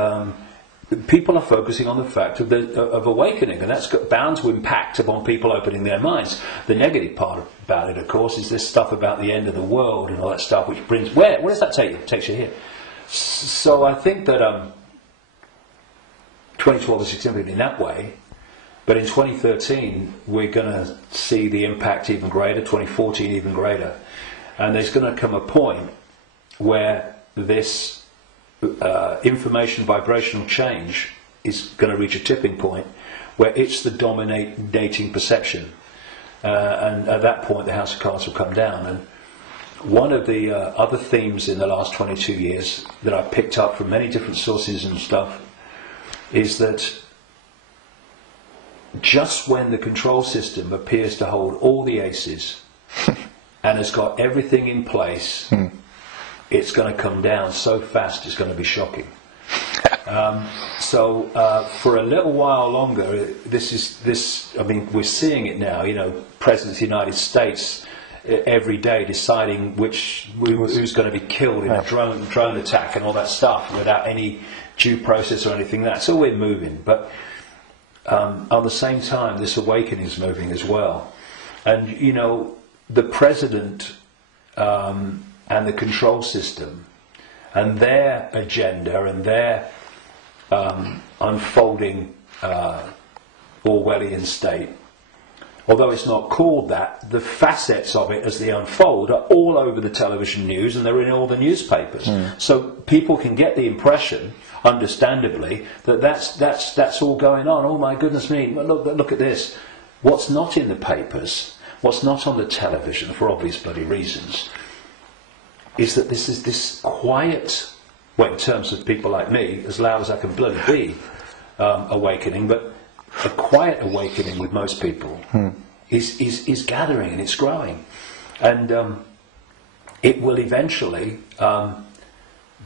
people are focusing on the fact of awakening, and that's bound to impact upon people opening their minds. The negative part about it, of course, is this stuff about the end of the world and all that stuff, which brings, where does that take you? It takes you here. So I think that 2012 is significant in that way. But in 2013, we're going to see the impact even greater, 2014 even greater. And there's going to come a point where this information vibrational change is going to reach a tipping point where it's the dominating perception. And at that point, the House of Cards will come down. And one of the other themes in the last 22 years that I've picked up from many different sources and stuff is that just when the control system appears to hold all the aces and has got everything in place, it's going to come down so fast it's going to be shocking. So for a little while longer, I mean, we're seeing it now, you know, President of the United States every day deciding who's going to be killed in a drone attack and all that stuff without any due process or anything like that. So we're moving. But at the same time, this awakening is moving as well. And, you know, the president and the control system and their agenda and their unfolding Orwellian state, although it's not called that, the facets of it as they unfold are all over the television news and they're in all the newspapers. So people can get the impression, understandably, that that's all going on. Oh my goodness me, look at this. What's not in the papers, what's not on the television, for obvious bloody reasons, is that this is this quiet, well, in terms of people like me, as loud as I can bloody be, awakening, but a quiet awakening with most people is gathering and it's growing. And it will eventually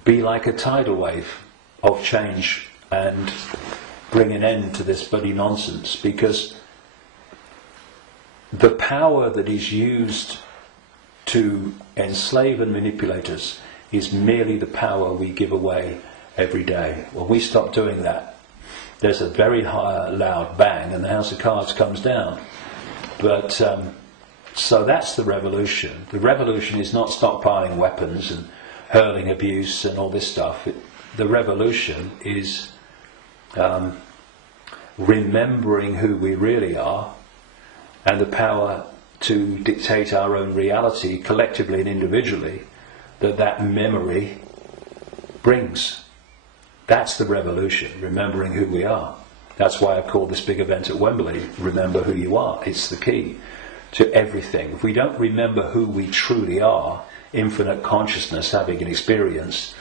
be like a tidal wave of change and bring an end to this bloody nonsense, because the power that is used to enslave and manipulate us is merely the power we give away every day. When we stop doing that, there's a very loud bang and the House of Cards comes down. But so that's the revolution. The revolution is not stockpiling weapons and hurling abuse and all this stuff. The revolution is remembering who we really are and the power to dictate our own reality collectively and individually that memory brings. That's the revolution, remembering who we are. That's why I've called this big event at Wembley, Remember Who You Are. It's the key to everything. If we don't remember who we truly are, infinite consciousness having an experience,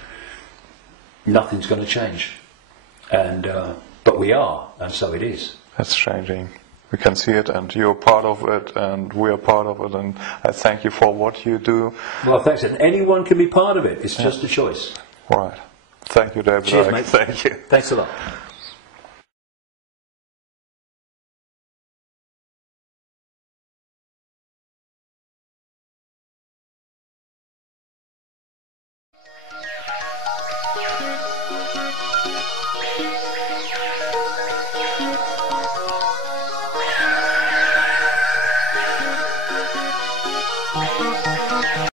nothing's going to change. And but we are, and so it is. That's changing. we can see it, and you're part of it, and we are part of it, and I thank you for what you do. Well, thanks. And anyone can be part of it. It's just a choice. Right. Thank you, David. Cheers, mate. Thank you. Thanks a lot. Bye.